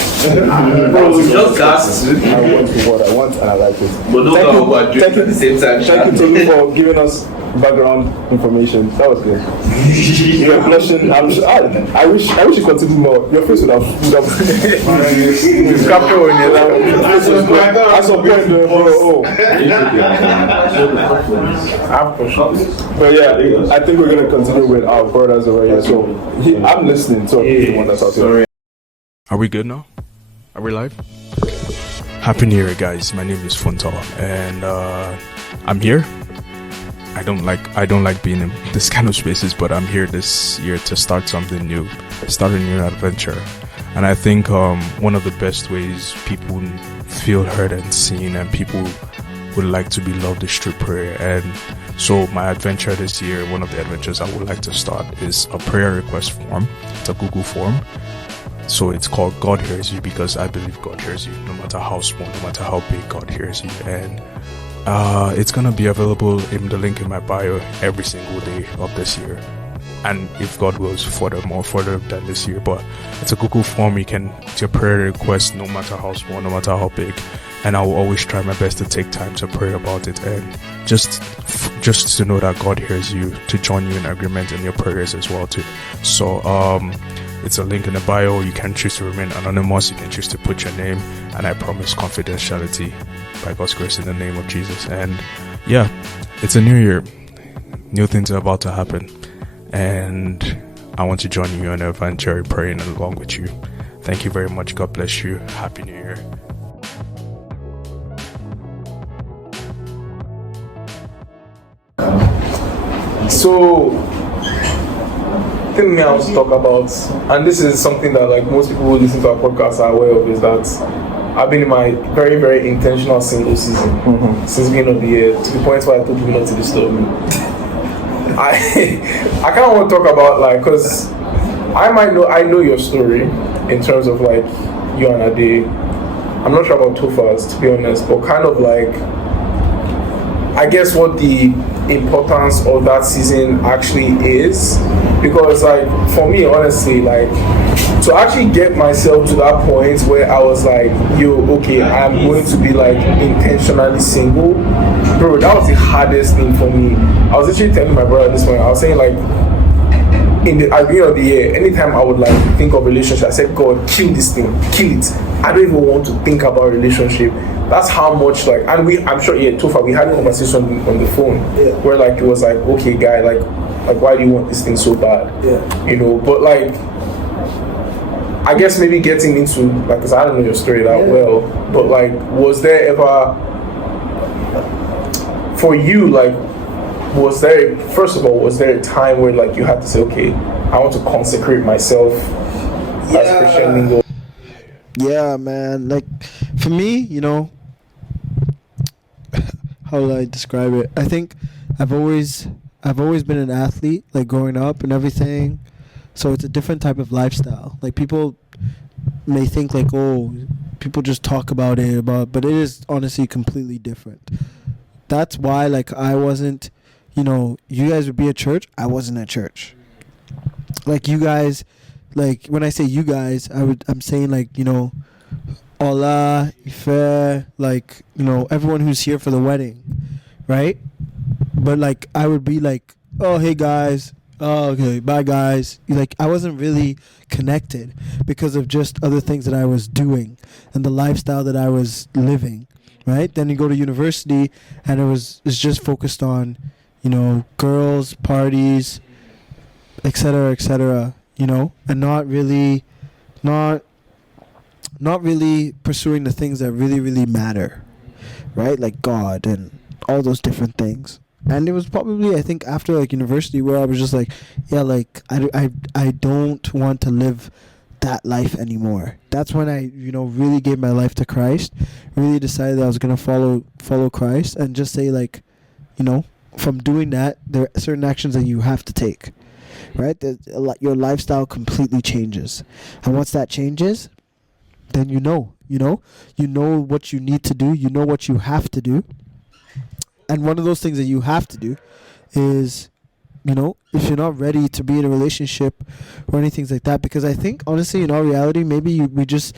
Bro, just that. I want what I want, and I like it. But don't talk about it at the same time. Thank you, Tolu, for giving us background information. That was good. Your question, I wish you continued more. Your face would have captured when you at some point, But yeah, I think we're gonna continue with our brothers over here. So I'm listening. So the one that's out here. Are we good now? Are we live? Happy New Year, guys. My name is Fontawa, and I'm here. I don't like being in this kind of spaces, but I'm here this year to start something new, start a new adventure. And I think one of the best ways people feel heard and seen, and people would like to be loved, is through prayer. And so my adventure this year, one of the adventures I would like to start, is a prayer request form. It's a Google form. So it's called God Hears You, because I believe God hears you, no matter how small, no matter how big, God hears you. And it's gonna be available in the link in my bio every single day of this year, and if God wills, further than this year. But it's a Google form. It's your prayer request, no matter how small, no matter how big, and I will always try my best to take time to pray about it, and just to know that God hears you, to join you in agreement in your prayers as well too. So it's a link in the bio. You can choose to remain anonymous, you can choose to put your name, and I promise confidentiality by God's grace in the name of Jesus. And yeah, it's a new year, new things are about to happen, and I want to join you on Evangelion praying along with you. Thank you very much. God bless you. Happy New Year. So, the thing I want to talk about, and this is something that like most people who listen to our podcast are aware of, is that I've been in my very, very intentional single season since the beginning of the year, to the point where I told people not to disturb me. I kind of want to talk about, like, because I know your story in terms of like you and Ade. I'm not sure about Tofaz, to be honest, but kind of like, I guess what the importance of that season actually is, because like for me, honestly, like to actually get myself to that point where I was like, yo, okay, I'm going to be like intentionally single, bro, that was the hardest thing for me. I was actually telling my brother this morning, I was saying like, at the beginning of the year, anytime I would like think of relationship, I said, God, kill this thing, kill it. I don't even want to think about relationship. That's how much like, and I'm sure, yeah, Tofa, we had a conversation on the phone where like it was like, okay, guy, like why do you want this thing so bad? Yeah, you know. But like, I guess maybe getting into like, because I don't know your story that well, but like, was there ever for you like? Was there a time where like you had to say, okay, I want to consecrate myself as Christian lingo? Yeah, man. Like for me, you know, how will I describe it? I think I've always been an athlete, like growing up and everything. So it's a different type of lifestyle. Like people may think like, oh, people just talk about it, but it is honestly completely different. That's why like I wasn't, you know, you guys would be at church, I wasn't at church. Like you guys, like when I say you guys, I'm saying like, you know, Ola, Ife, like, you know, everyone who's here for the wedding, right? But like I would be like, oh, hey guys, oh, okay, bye guys. Like I wasn't really connected because of just other things that I was doing and the lifestyle that I was living, right? Then you go to university and it's just focused on, you know, girls, parties, etc., you know, and not really pursuing the things that really, really matter, right? Like God and all those different things. And it was probably, I think, after like university where I was just like, yeah, like I don't want to live that life anymore. That's when I, you know, really gave my life to Christ, really decided that I was going to follow Christ, and just say like, you know, from doing that, there are certain actions that you have to take, right? Your lifestyle completely changes. And once that changes, then you know what you need to do, you know what you have to do. And one of those things that you have to do is, you know, if you're not ready to be in a relationship or anything like that, because I think honestly in all reality, maybe I just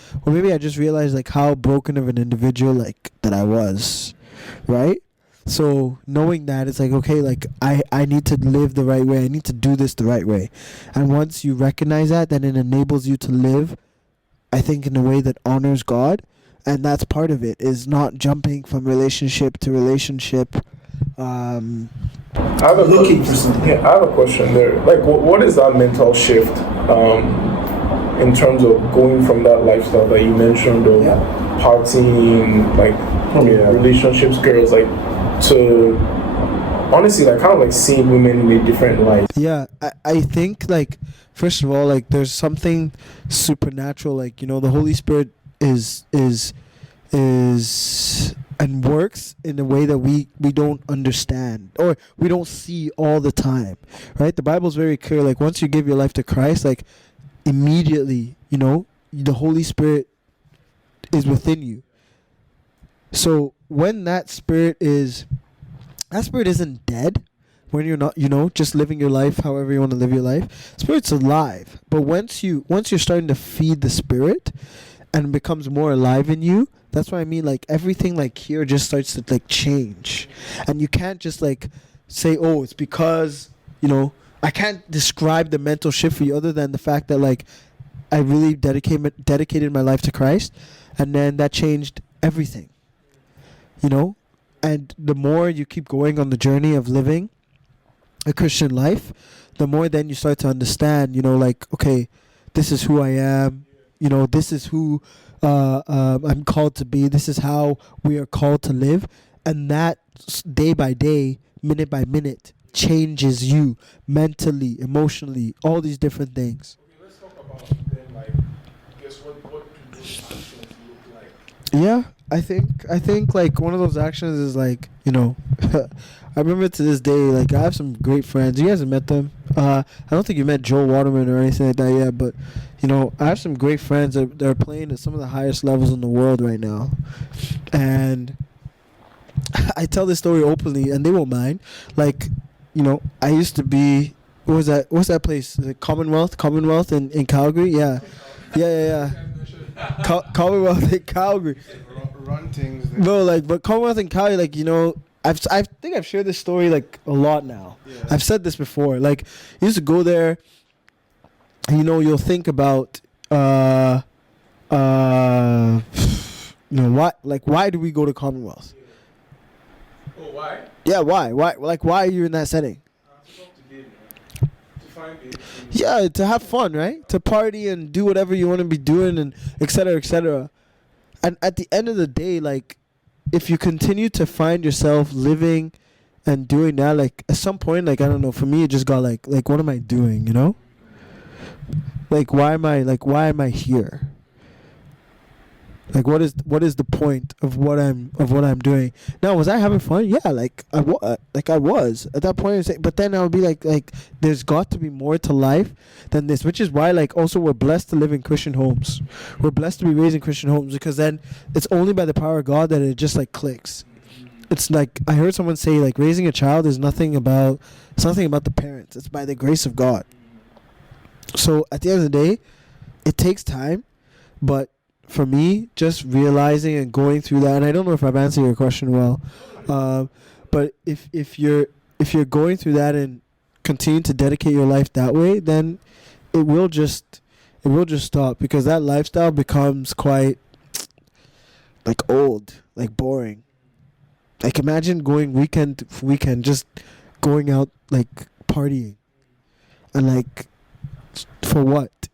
realized like how broken of an individual like that I was, right? So knowing that, it's like, okay, like I need to live the right way. I need to do this the right way. And once you recognize that, then it enables you to live, I think, in a way that honors God. And that's part of it, is not jumping from relationship to relationship. I have a question there. Like, what is that mental shift in terms of going from that lifestyle that you mentioned of partying, like relationships, girls, like, to honestly like kind of like seeing women in a different light? Yeah, I think like first of all, like there's something supernatural, like, you know, the Holy Spirit is and works in a way that we don't understand or we don't see all the time, right? The Bible's very clear, like once you give your life to Christ, like immediately, you know, the Holy Spirit is within you. So when that spirit isn't dead, when you're not, you know, just living your life however you want to live your life, Spirit's alive. But once you're starting to feed the Spirit and it becomes more alive in you, That's what I mean. Like everything like here just starts to like change, and you can't just like say, oh, it's because I can't describe the mental shift for you other than the fact that like I really dedicated my life to Christ, and then that changed everything. And the more you keep going on the journey of living a Christian life, the more then you start to understand, like, okay, this is who I am, this is who I'm called to be, this is how we are called to live, and that day by day, minute by minute, changes you mentally, emotionally, all these different things. Okay, let's talk about then, like, guess what do those actions look like? Yeah, I think like one of those actions is like, I remember to this day, like I have some great friends. You guys have met them. I don't think you met Joel Waterman or anything like that yet, but I have some great friends that are playing at some of the highest levels in the world right now. And I tell this story openly and they won't mind. Like, I used to be, what's that place? Is it Commonwealth in Calgary? Yeah. Commonwealth in Calgary. Run things. No, like, but Commonwealth in Calgary, like, I think I've shared this story like a lot now. Yeah. I've said this before. Like, you used to go there, you'll think about, why do we go to Commonwealth? Oh, why? Yeah, why? Like, why are you in that setting? Yeah, to have fun, right? To party and do whatever you want to be doing, and et cetera, et cetera. And at the end of the day, like, if you continue to find yourself living and doing that, like, at some point, like, I don't know, for me, it just got like, what am I doing, Like, why am I here? Like, what is the point of what I'm doing? Now, was I having fun? Yeah, like I was at that point. But then I would be like, there's got to be more to life than this, which is why, like, also we're blessed to live in Christian homes. We're blessed to be raised in Christian homes, because then it's only by the power of God that it just like clicks. It's like I heard someone say, like, raising a child is nothing about the parents. It's by the grace of God. So at the end of the day, it takes time, but for me, just realizing and going through that, and I don't know if I've answered your question well, but if you're going through that and continue to dedicate your life that way, then it will just stop, because that lifestyle becomes quite like old, like boring. Like, imagine going weekend to weekend, just going out, like, partying, and like, for what,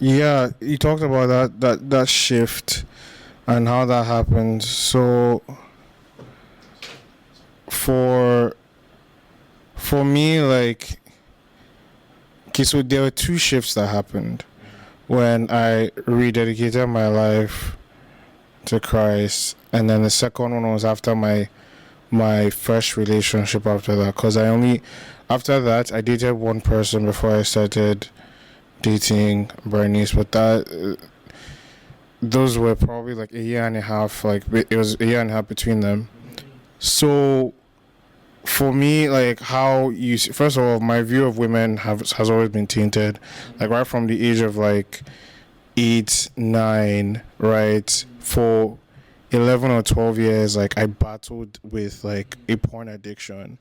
Yeah, you talked about that shift and how that happened. So for me, like, okay, so there were two shifts that happened when I rededicated my life to Christ, and then the second one was after my first relationship after that, because after that I dated one person before I started dating Bernice, but those were probably like a year and a half, like it was a year and a half between them. So for me, like, how you see, first of all, my view of women has always been tainted, like right from the age of like 8, 9, right, for 11 or 12 years, like I battled with like a porn addiction.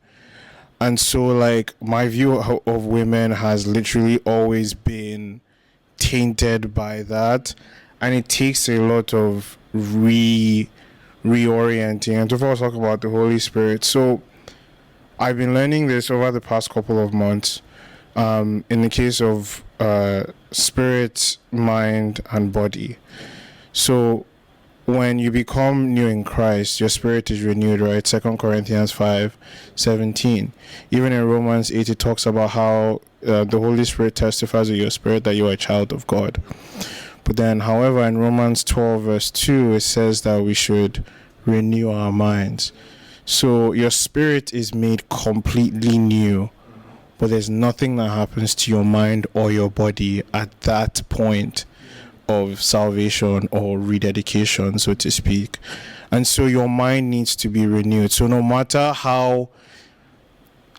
And so, like, my view of women has literally always been tainted by that. And it takes a lot of reorienting. And to first talk about the Holy Spirit. So, I've been learning this over the past couple of months. In the case of spirit, mind, and body. So, when you become new in Christ, your spirit is renewed, right? 2 Corinthians 5:17. Even in Romans 8, it talks about how the Holy Spirit testifies with your spirit that you are a child of God. But then, however, in Romans 12 verse 2, it says that we should renew our minds. So your spirit is made completely new, but there's nothing that happens to your mind or your body at that point of salvation or rededication, so to speak. And so your mind needs to be renewed. So no matter how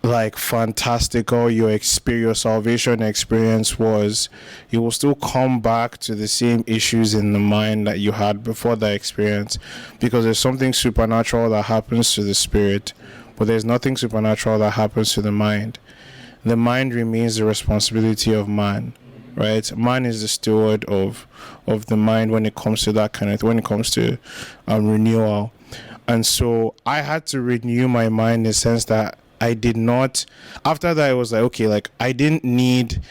like fantastical your salvation experience was, you will still come back to the same issues in the mind that you had before that experience, because there's something supernatural that happens to the spirit, but there's nothing supernatural that happens to the mind. The mind remains the responsibility of man, right? Man is the steward of the mind when it comes to that kind of, when it comes to renewal. And so I had to renew my mind in the sense that I did not, after that, it was like, okay, like I didn't need,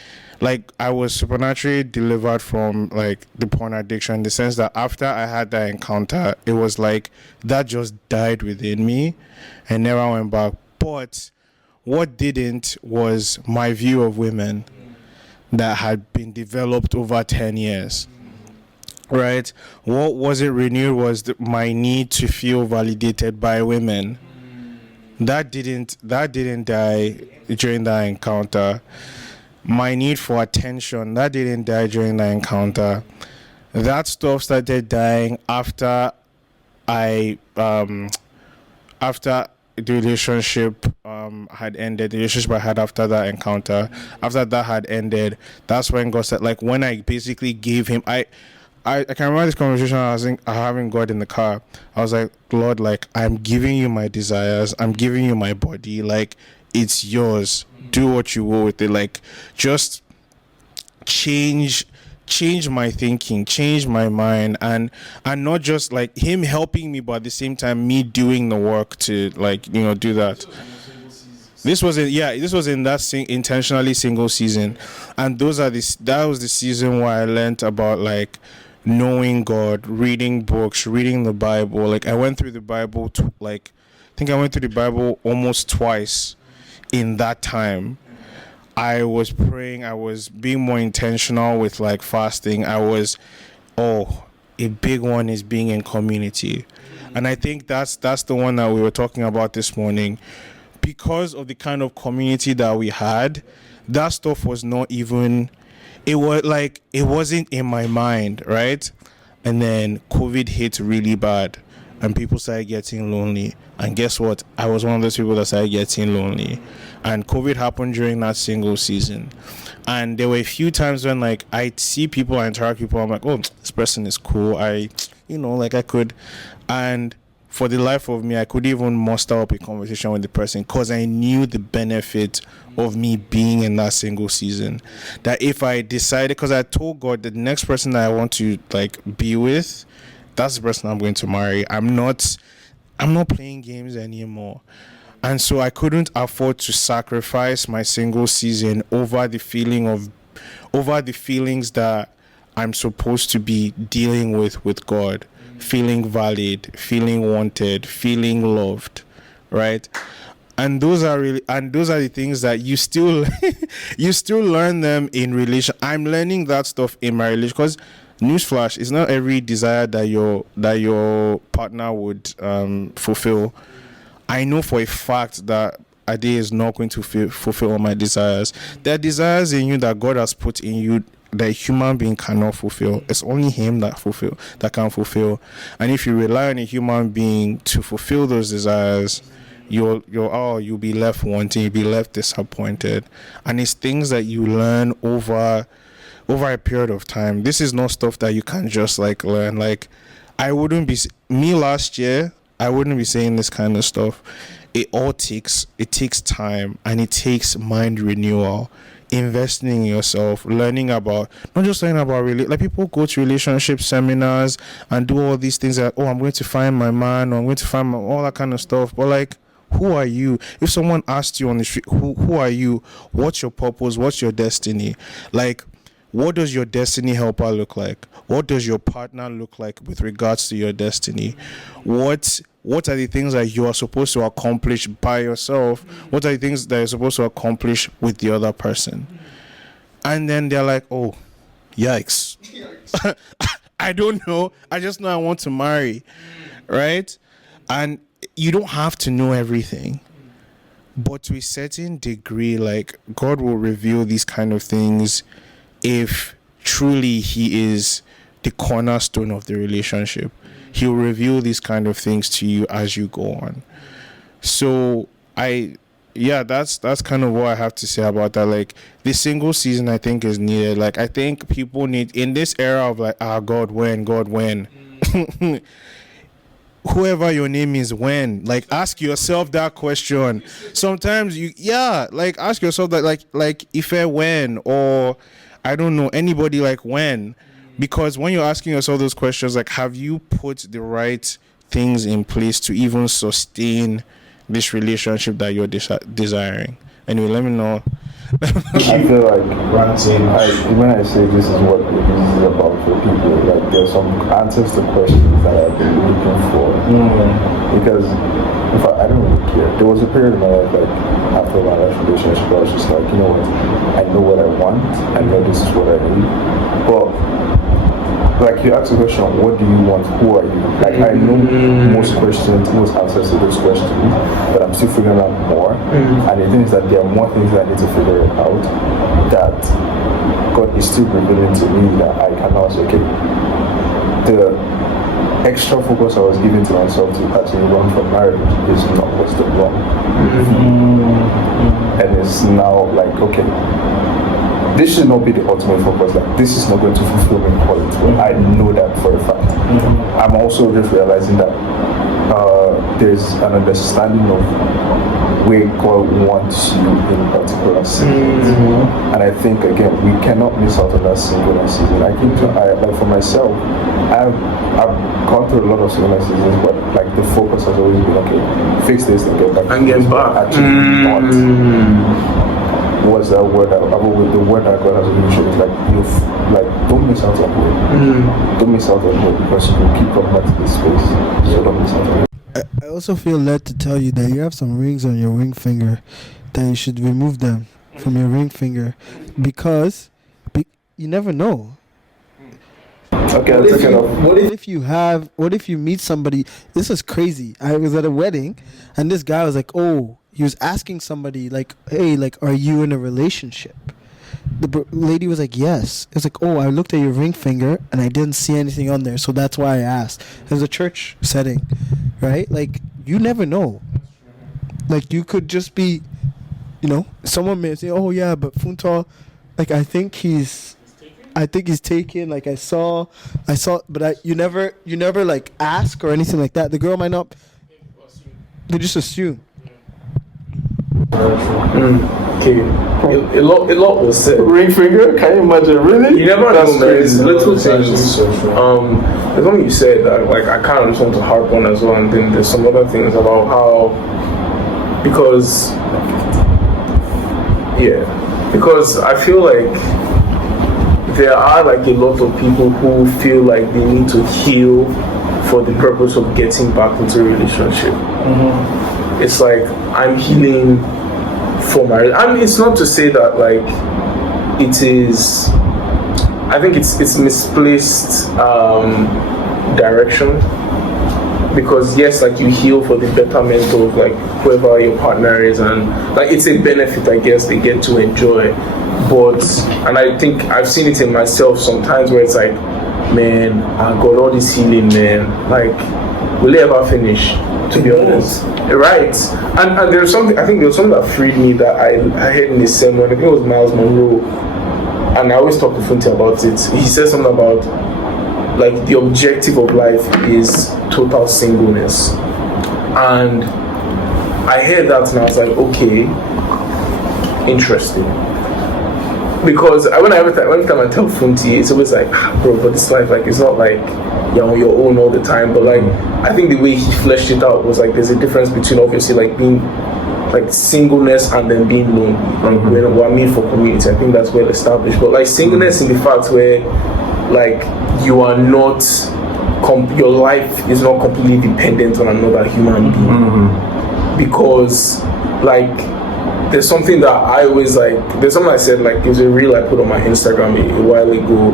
like I was supernaturally delivered from like the porn addiction, in the sense that after I had that encounter, it was like that just died within me and never went back. But what didn't was my view of women that had been developed over 10 years. Right? What was it renewed was my need to feel validated by women. That didn't die during that encounter. My need for attention, that didn't die during that encounter. That stuff started dying after after the relationship had ended. The relationship I had after that encounter, after that had ended, that's when God said, like, when I basically gave him, I can remember this conversation I having God in the car. I was like, Lord, like, I'm giving you my desires. I'm giving you my body. Like, it's yours. Do what you will with it. Like, just change my thinking, change my mind, and not just like him helping me, but at the same time me doing the work to, like, you know, do that. This was in that intentionally single season, and that was the season where I learned about, like, knowing God, reading books, reading the Bible. Like, I went through the Bible I think I went through the Bible almost twice in that time. I was praying, I was being more intentional with, like, fasting. A big one is being in community. And I think that's the one that we were talking about this morning. Because of the kind of community that we had, that stuff was not even, it wasn't in my mind, right? And then COVID hit really bad and people started getting lonely. And guess what? I was one of those people that started getting lonely. And COVID happened during that single season. And there were a few times when, like, I'd see people, I interact with people, I'm like, oh, this person is cool. I could. And for the life of me, I could even muster up a conversation with the person because I knew the benefit of me being in that single season. That if I decided, because I told God the next person that I want to, like, be with, that's the person I'm going to marry. I'm not playing games anymore. And so I couldn't afford to sacrifice my single season over the feelings that I'm supposed to be dealing with God. Feeling valid, feeling wanted, feeling loved, right? And those are the things that you still learn them in relation. I'm learning that stuff in my relation, because newsflash, it's not every desire that your partner would fulfill. I know for a fact that Ade is not going to fulfill all my desires. There are desires in you that God has put in you that a human being cannot fulfill. It's only him that can fulfill. And if you rely on a human being to fulfill those desires, you'll be left wanting, you'll be left disappointed. And it's things that you learn over a period of time. This is not stuff that you can just, like, learn. Like, last year, I wouldn't be saying this kind of stuff. It takes time, and it takes mind renewal, investing in yourself, not just learning about like, people go to relationship seminars and do all these things that, I'm going to find my man, or I'm going to find all that kind of stuff. But, like, who are you? If someone asked you on the street, who are you? What's your purpose? What's your destiny? Like, what does your destiny helper look like? What does your partner look like with regards to your destiny? What are the things that you are supposed to accomplish by yourself? What are the things that you're supposed to accomplish with the other person? And then they're like, oh, yikes. I don't know. I just know I want to marry, right? And you don't have to know everything. But to a certain degree, like, God will reveal these kind of things if truly he is the cornerstone of the relationship. He'll reveal these kind of things to you as you go on. So yeah, that's kind of what I have to say about that. Like, the single season, I think, is needed. Like, I think people need, in this era of like, God, when, whoever your name is, when, like, ask yourself that question. Sometimes like, ask yourself that, like Ife, when, or I don't know, anybody, like, when, because when you're asking yourself those questions, like, have you put the right things in place to even sustain this relationship that you're desiring? Anyway, let me know. I feel like when I say this is what this is about for people, like there's some answers to questions that I've been looking for. Because in fact, I don't really care. There was a period in my life, like after my last relationship, I was just like, you know what, I know what I want, I know this is what I need. But like you ask the question, what do you want? Who are you? Like I know most answers to those questions, but I'm still figuring out more. And the thing is that there are more things that I need to figure out that God is still revealing to me that I cannot say, okay, the extra focus I was giving to myself to actually run from marriage is not what's the wrong. And it's now like, okay, this should not be the ultimate focus. Like, this is not going to fulfill my quality. I know that for a fact. I'm also just realizing that there's an understanding of where God wants you in particular seasons. And I think, again, we cannot miss out on that singleness season. I think, like for myself, I've gone through a lot of singleness seasons, but like the focus has always been, okay, fix this and get back. And get back. Actually, not. Was that word that the word that God has been showing, like don't miss out on hope. Don't miss out on hope, because you will keep coming back to this space. So don't miss out on hope. I also feel led to tell you that you have some rings on your ring finger, that you should remove them from your ring finger, because you never know. Okay, What if you meet somebody? This is crazy. I was at a wedding, and this guy was like, "Oh," he was asking somebody like, "Hey, like, are you in a relationship?" The lady was like, "Yes." It was like, "Oh, I looked at your ring finger and I didn't see anything on there, so that's why I asked." It was a church setting, right? Like, you never know. Like, you could just be, someone may say, "Oh yeah, but Funta, like, I think he's taken. Like, I saw, but you never like ask or anything like that. The girl might not. They just assume. Okay, a lot was said. Ring finger? Can you imagine? Really? You never know, man. There's little things. There's something you said that, like, I kind of just want to harp on as well, and then there's some other things about how, because I feel like there are like a lot of people who feel like they need to heal for the purpose of getting back into a relationship. It's like, I'm healing for marriage. I mean, it's not to say that like it is. I think it's misplaced direction, because yes, like, you heal for the betterment of like whoever your partner is, and like it's a benefit, I guess, they get to enjoy. But, and I think I've seen it in myself sometimes, where it's like, man, I got all this healing, man. Like, will it ever finish? To be honest, right? And there's something. I think there was something that freed me that I heard in his sermon. I think it was Miles Monroe, and I always talk to Funti about it. He said something about like the objective of life is total singleness, and I heard that and I was like, okay, interesting. Because every time I tell Funti, it's always like, bro, but this life, like, it's not like you're on your own all the time. But like, I think the way he fleshed it out was like, there's a difference between obviously like being like singleness and then being lonely. Like, what I mean for community, I think that's well established. But like singleness in the fact where like you are not, your life is not completely dependent on another human being. Because like, there's something that I always like, there's something I said, like, there's a reel I put on my Instagram a while ago,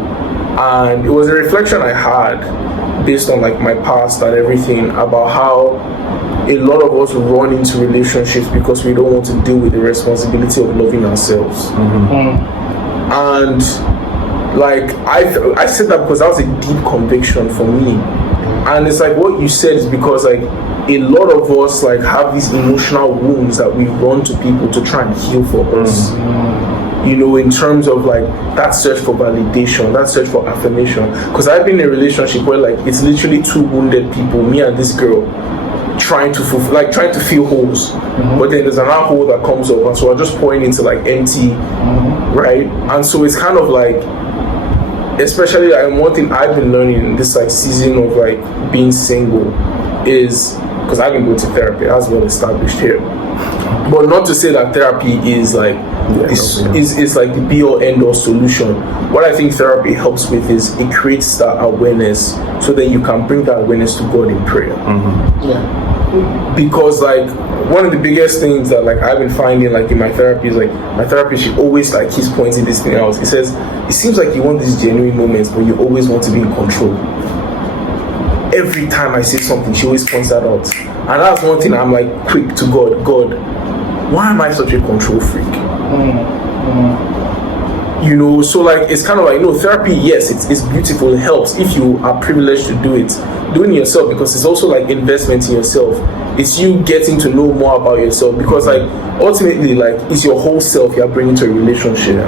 and it was a reflection I had based on like my past and everything, about how a lot of us run into relationships because we don't want to deal with the responsibility of loving ourselves. And like, I said that because that was a deep conviction for me, And it's like what you said is because like a lot of us like have these emotional wounds that we run to people to try and heal for us. You know, in terms of like that search for validation, that search for affirmation. Because I've been in a relationship where like it's literally two wounded people, me and this girl, trying to fulfill, like trying to fill holes. But then there's another hole that comes up, and so we're just pouring into like empty, right? And so it's kind of like, especially like one thing I've been learning in this like season of like being single is, because I've been going to therapy, as well established here, but not to say that therapy is like is like the be all end all solution. What I think therapy helps with is it creates that awareness, so that you can bring that awareness to God in prayer. Because like one of the biggest things that like I've been finding like in my therapy is like my therapist, she always like keeps pointing this thing out. He says it seems like you want these genuine moments, but you always want to be in control. Every time I say something, she always points that out. And that's one thing I'm like quick to God, why am I such a control freak? You know, so like it's kind of like, no, therapy, yes, it's beautiful, it helps if you are privileged to do it. Doing it yourself, because it's also like investment in yourself. It's you getting to know more about yourself, because like ultimately like it's your whole self you're bringing to a relationship.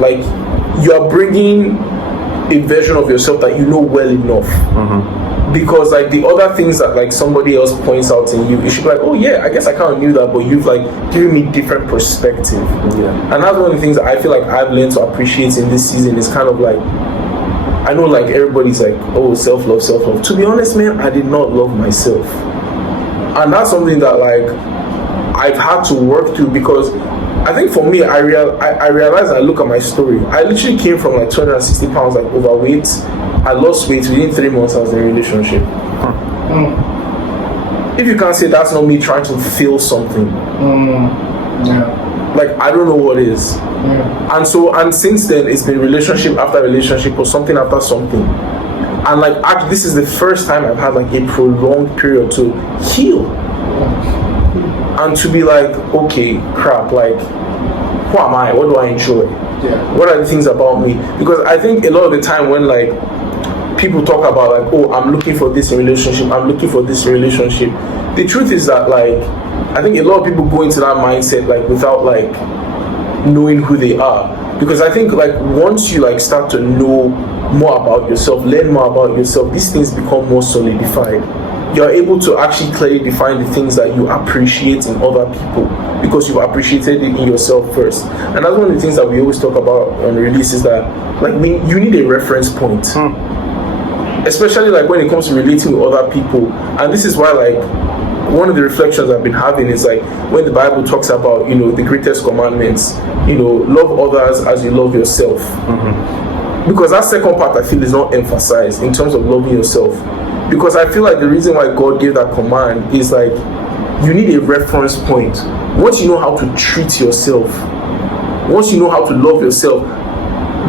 Like you are bringing a version of yourself that you know well enough. Because like the other things that like somebody else points out in you, you should be like, oh yeah, I guess I kind of knew that, but you've like given me different perspective. And that's one of the things that I feel like I've learned to appreciate in this season. Is kind of like, I know like everybody's like, oh, self-love. To be honest, man, I did not love myself. And that's something that like I've had to work through, because I think for me, I realized, I look at my story, I literally came from like 260 pounds like overweight. I lost weight within 3 months I was in a relationship. If you can't say that's not me trying to feel something, like I don't know what is. And since then it's been relationship after relationship, or something after something. And like actually, this is the first time I've had like a prolonged period to heal. And to be like, okay, crap, like who am I? What do I enjoy? What are the things about me? Because I think a lot of the time when like people talk about like, oh, I'm looking for this in relationship, the truth is that like I think a lot of people go into that mindset like without like knowing who they are. Because I think like once you like start to know more about yourself, learn more about yourself, these things become more solidified. You're able to actually clearly define the things that you appreciate in other people, because you've appreciated it in yourself first. And that's one of the things that we always talk about on release, is that like you need a reference point. Especially like when it comes to relating with other people. And this is why like one of the reflections I've been having is like when the Bible talks about, you know, the greatest commandments, you know, love others as you love yourself. Because that second part I feel is not emphasized in terms of loving yourself. Because I feel like the reason why God gave that command is like you need a reference point. Once you know how to treat yourself, once you know how to love yourself,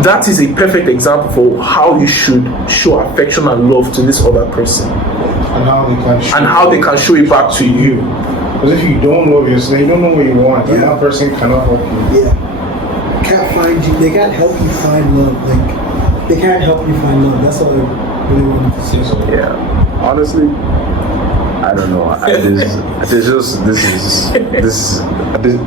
that is a perfect example for how you should show affection and love to this other person. And how they can show it back to you. Because if you don't love yourself, you don't know what you want, and that person cannot help you. Can't find you. They can't help you find love. Like they can't help you find love. That's all I really wanted to say. Honestly, I don't know.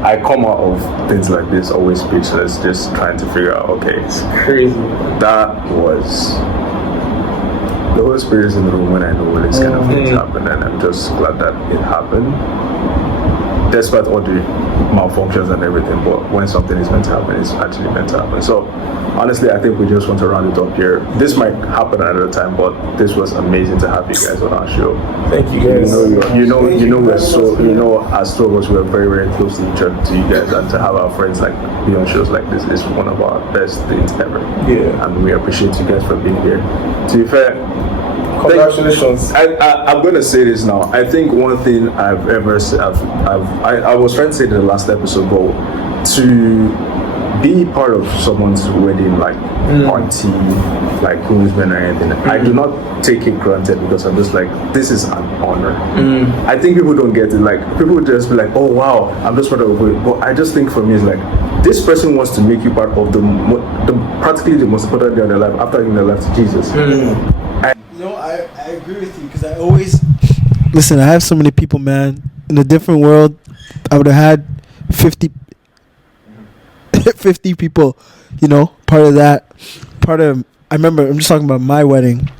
I come out of things like this always speechless, just trying to figure out. Okay, it's crazy. That was the Holy Spirit is in the room when I know when this kind of things happen, and I'm just glad that it happened, despite all the malfunctions and everything. But when something is meant to happen, it's actually meant to happen. So honestly, I think we just want to round it up here. This might happen another time, but this was amazing to have you guys on our show. Thank you guys. As two of us, we're very, very close to each other, to you guys, and to have our friends like be on shows like this is one of our best things ever. And we appreciate you guys for being here. To be fair, congratulations. I'm going to say this now. I think one thing I've ever said, I was trying to say it in the last episode, but to be part of someone's wedding, like party, like groomsmen or anything, I do not take it granted, because I'm just like, this is an honor. I think people don't get it. Like people would just be like, oh wow, I'm just part of it. But I just think for me, it's like, this person wants to make you part of the practically the most important day of their life after giving their life to Jesus. I agree with you. I always listen. I have so many people, man. In a different world, I would have had 50 people. You know, part of that. Part of. I remember. I'm just talking about my wedding,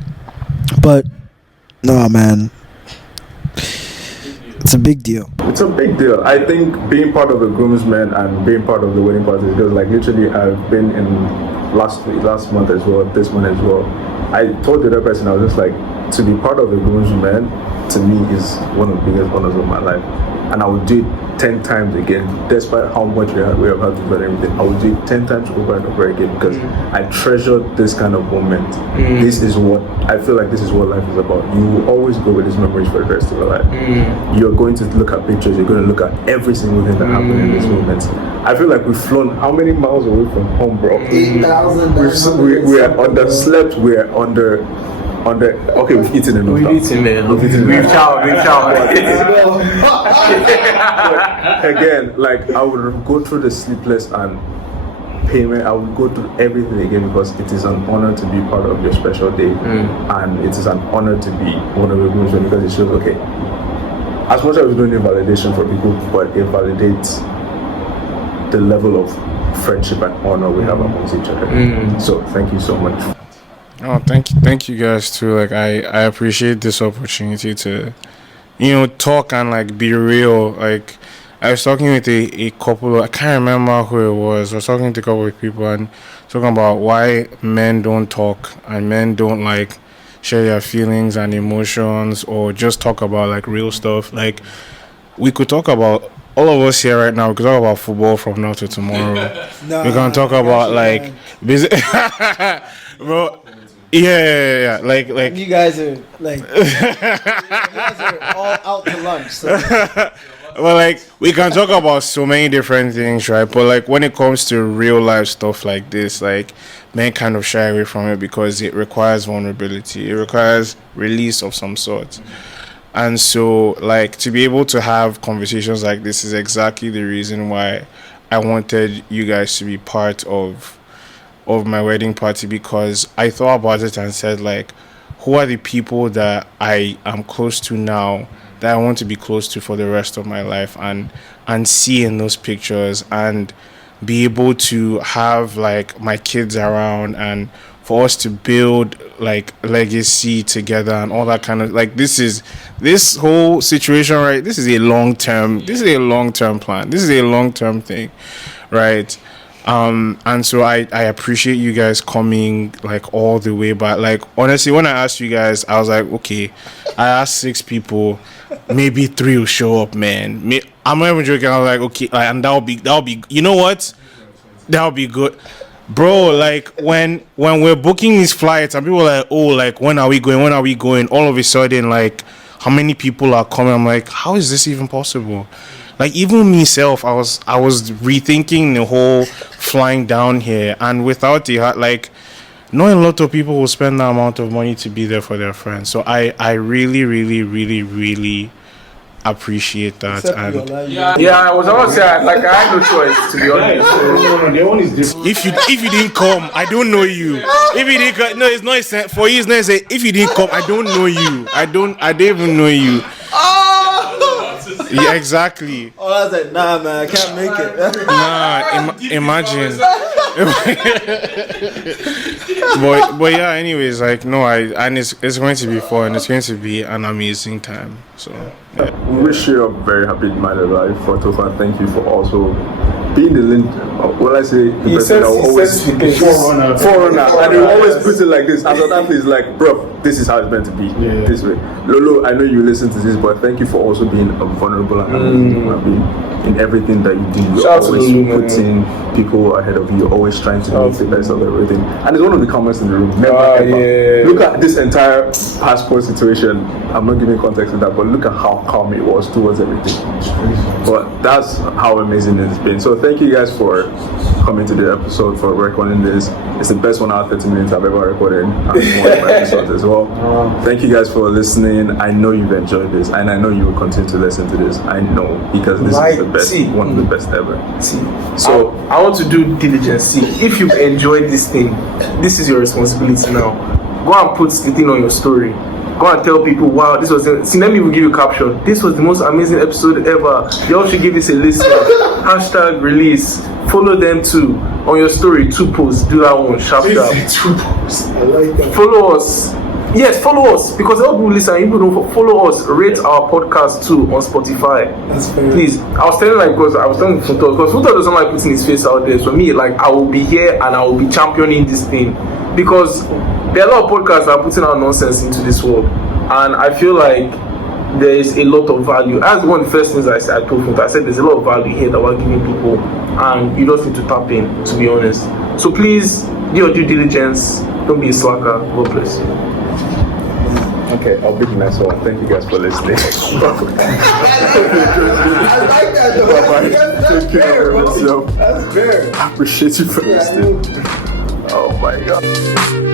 but no, man. It's a big deal. It's a big deal. I think being part of the groomsmen and being part of the wedding party, because like literally I've been in last month as well, this month as well. I told the other person, I was just like, to be part of the groomsmen to me is one of the biggest honors of my life. And I would do it 10 times again, despite how much we have had to do everything. I would do it 10 times over and over again because I treasure this kind of moment. This is what I feel like. This is what life is about. You will always go with these memories for the rest of your life. You're going to look at pictures. You're going to look at every single thing that happened in this moment. I feel like we've flown how many miles away from home, bro? 8,000. We are underslept. We are under. Okay, we've eaten enough. We've eaten, man. We've chow. Again, like I would go through the sleepless and payment. I would go through everything again because it is an honor to be part of your special day, and it is an honor to be one of your groomsmen because it shows okay. As much as we're doing validation for people, but it validates the level of friendship and honor we have amongst each other. So thank you so much. Oh, thank you guys too. Like I appreciate this opportunity to, talk and like be real. Like I was talking with a couple. I can't remember who it was. I was talking to a couple of people and talking about why men don't talk and men don't like share their feelings and emotions or just talk about like real stuff. Like we could talk about. All of us here right now, we can talk about football from now to tomorrow. We can talk about like, bro. Yeah. Like you guys are like, you guys are all out to lunch. So. Well, like we can talk about so many different things, right? But like when it comes to real life stuff like this, like men kind of shy away from it because it requires vulnerability. It requires release of some sort. And so, like, to be able to have conversations like this is exactly the reason why I wanted you guys to be part of my wedding party, because I thought about it and said, like, who are the people that I am close to now that I want to be close to for the rest of my life and see in those pictures and be able to have, like, my kids around and for us to build like legacy together and all that kind of like this whole situation, right? This is a long-term plan. This is a long-term thing, right? And so I appreciate you guys coming like all the way back. Like honestly, when I asked you guys, I was like, okay, I asked 6 people, maybe 3 will show up, man. I'm not even joking. I was like, okay, like, and that'll be you know what? That'll be good. Bro, like when we're booking these flights and people are like, oh, like when are we going? All of a sudden, like how many people are coming? I'm like, how is this even possible? Like even myself, I was rethinking the whole flying down here, and without the like not a lot of people will spend that amount of money to be there for their friends. So I really, really, really, really appreciate that. And I was about to say, like, I had no choice, to be honest. The one is different. if you didn't come, I don't know you. If you didn't come, no, it's not for you. It's not say if you didn't come, I don't know you. I don't even know you. Yeah, exactly. Oh, I was like, nah, man, I can't make it. Imagine. but yeah, anyways, like no, and it's going to be fun. It's going to be an amazing time. So yeah. We wish you a very happy married life, Fotofa. Thank you for also being the link. Well, I say the person that will always forerunner, and he always puts it like this. As an athlete, is like, bro, this is how it's meant to be. Yeah. This way, Lolo. I know you listen to this, but thank you for also being vulnerable and human being in everything that you do. You're always putting people ahead of you. Always trying to make the best of everything, and it's one of the comments in the room. Never ever. Yeah. Look at this entire passport situation. I'm not giving context to that, but look at how calm it was towards everything. But that's how amazing it's been. So thank you guys for coming to the episode, for recording this. It's the best 1 hour 30 minutes I've ever recorded, and more episodes as well. Thank you guys for listening. I know you've enjoyed this, and I know you will continue to listen to this. I know, because this is the best, one of the best ever. So I want to do diligence. If you've enjoyed this thing, this is your responsibility now. Go and put the thing on your story. go and tell people, wow, this was see, let me even give you a caption. This was the most amazing episode ever. Y'all should give this a listen. Hashtag release. Follow them too. On your story, 2 posts. Do that one. Sharp. 2 posts. I like that. Follow us. Yes, follow us, because a lot of people listen. People don't follow us. Rate our podcast too on Spotify. That's fair. Please. I was telling Funto, because Funto doesn't like putting his face out there. So me, like, I will be here and I will be championing this thing, because there are a lot of podcasts that are putting out nonsense into this world, and I feel like there is a lot of value. As one of the first things I told Funto, I said there's a lot of value here that we're giving people, and you just need to tap in, to be honest. So please do your due diligence. Don't be a slacker. God bless you. Okay, I'll be the next one. Thank you guys for listening. I like that though. Bye-bye. Take care of yourself. That's fair. I appreciate you for listening. Oh my God.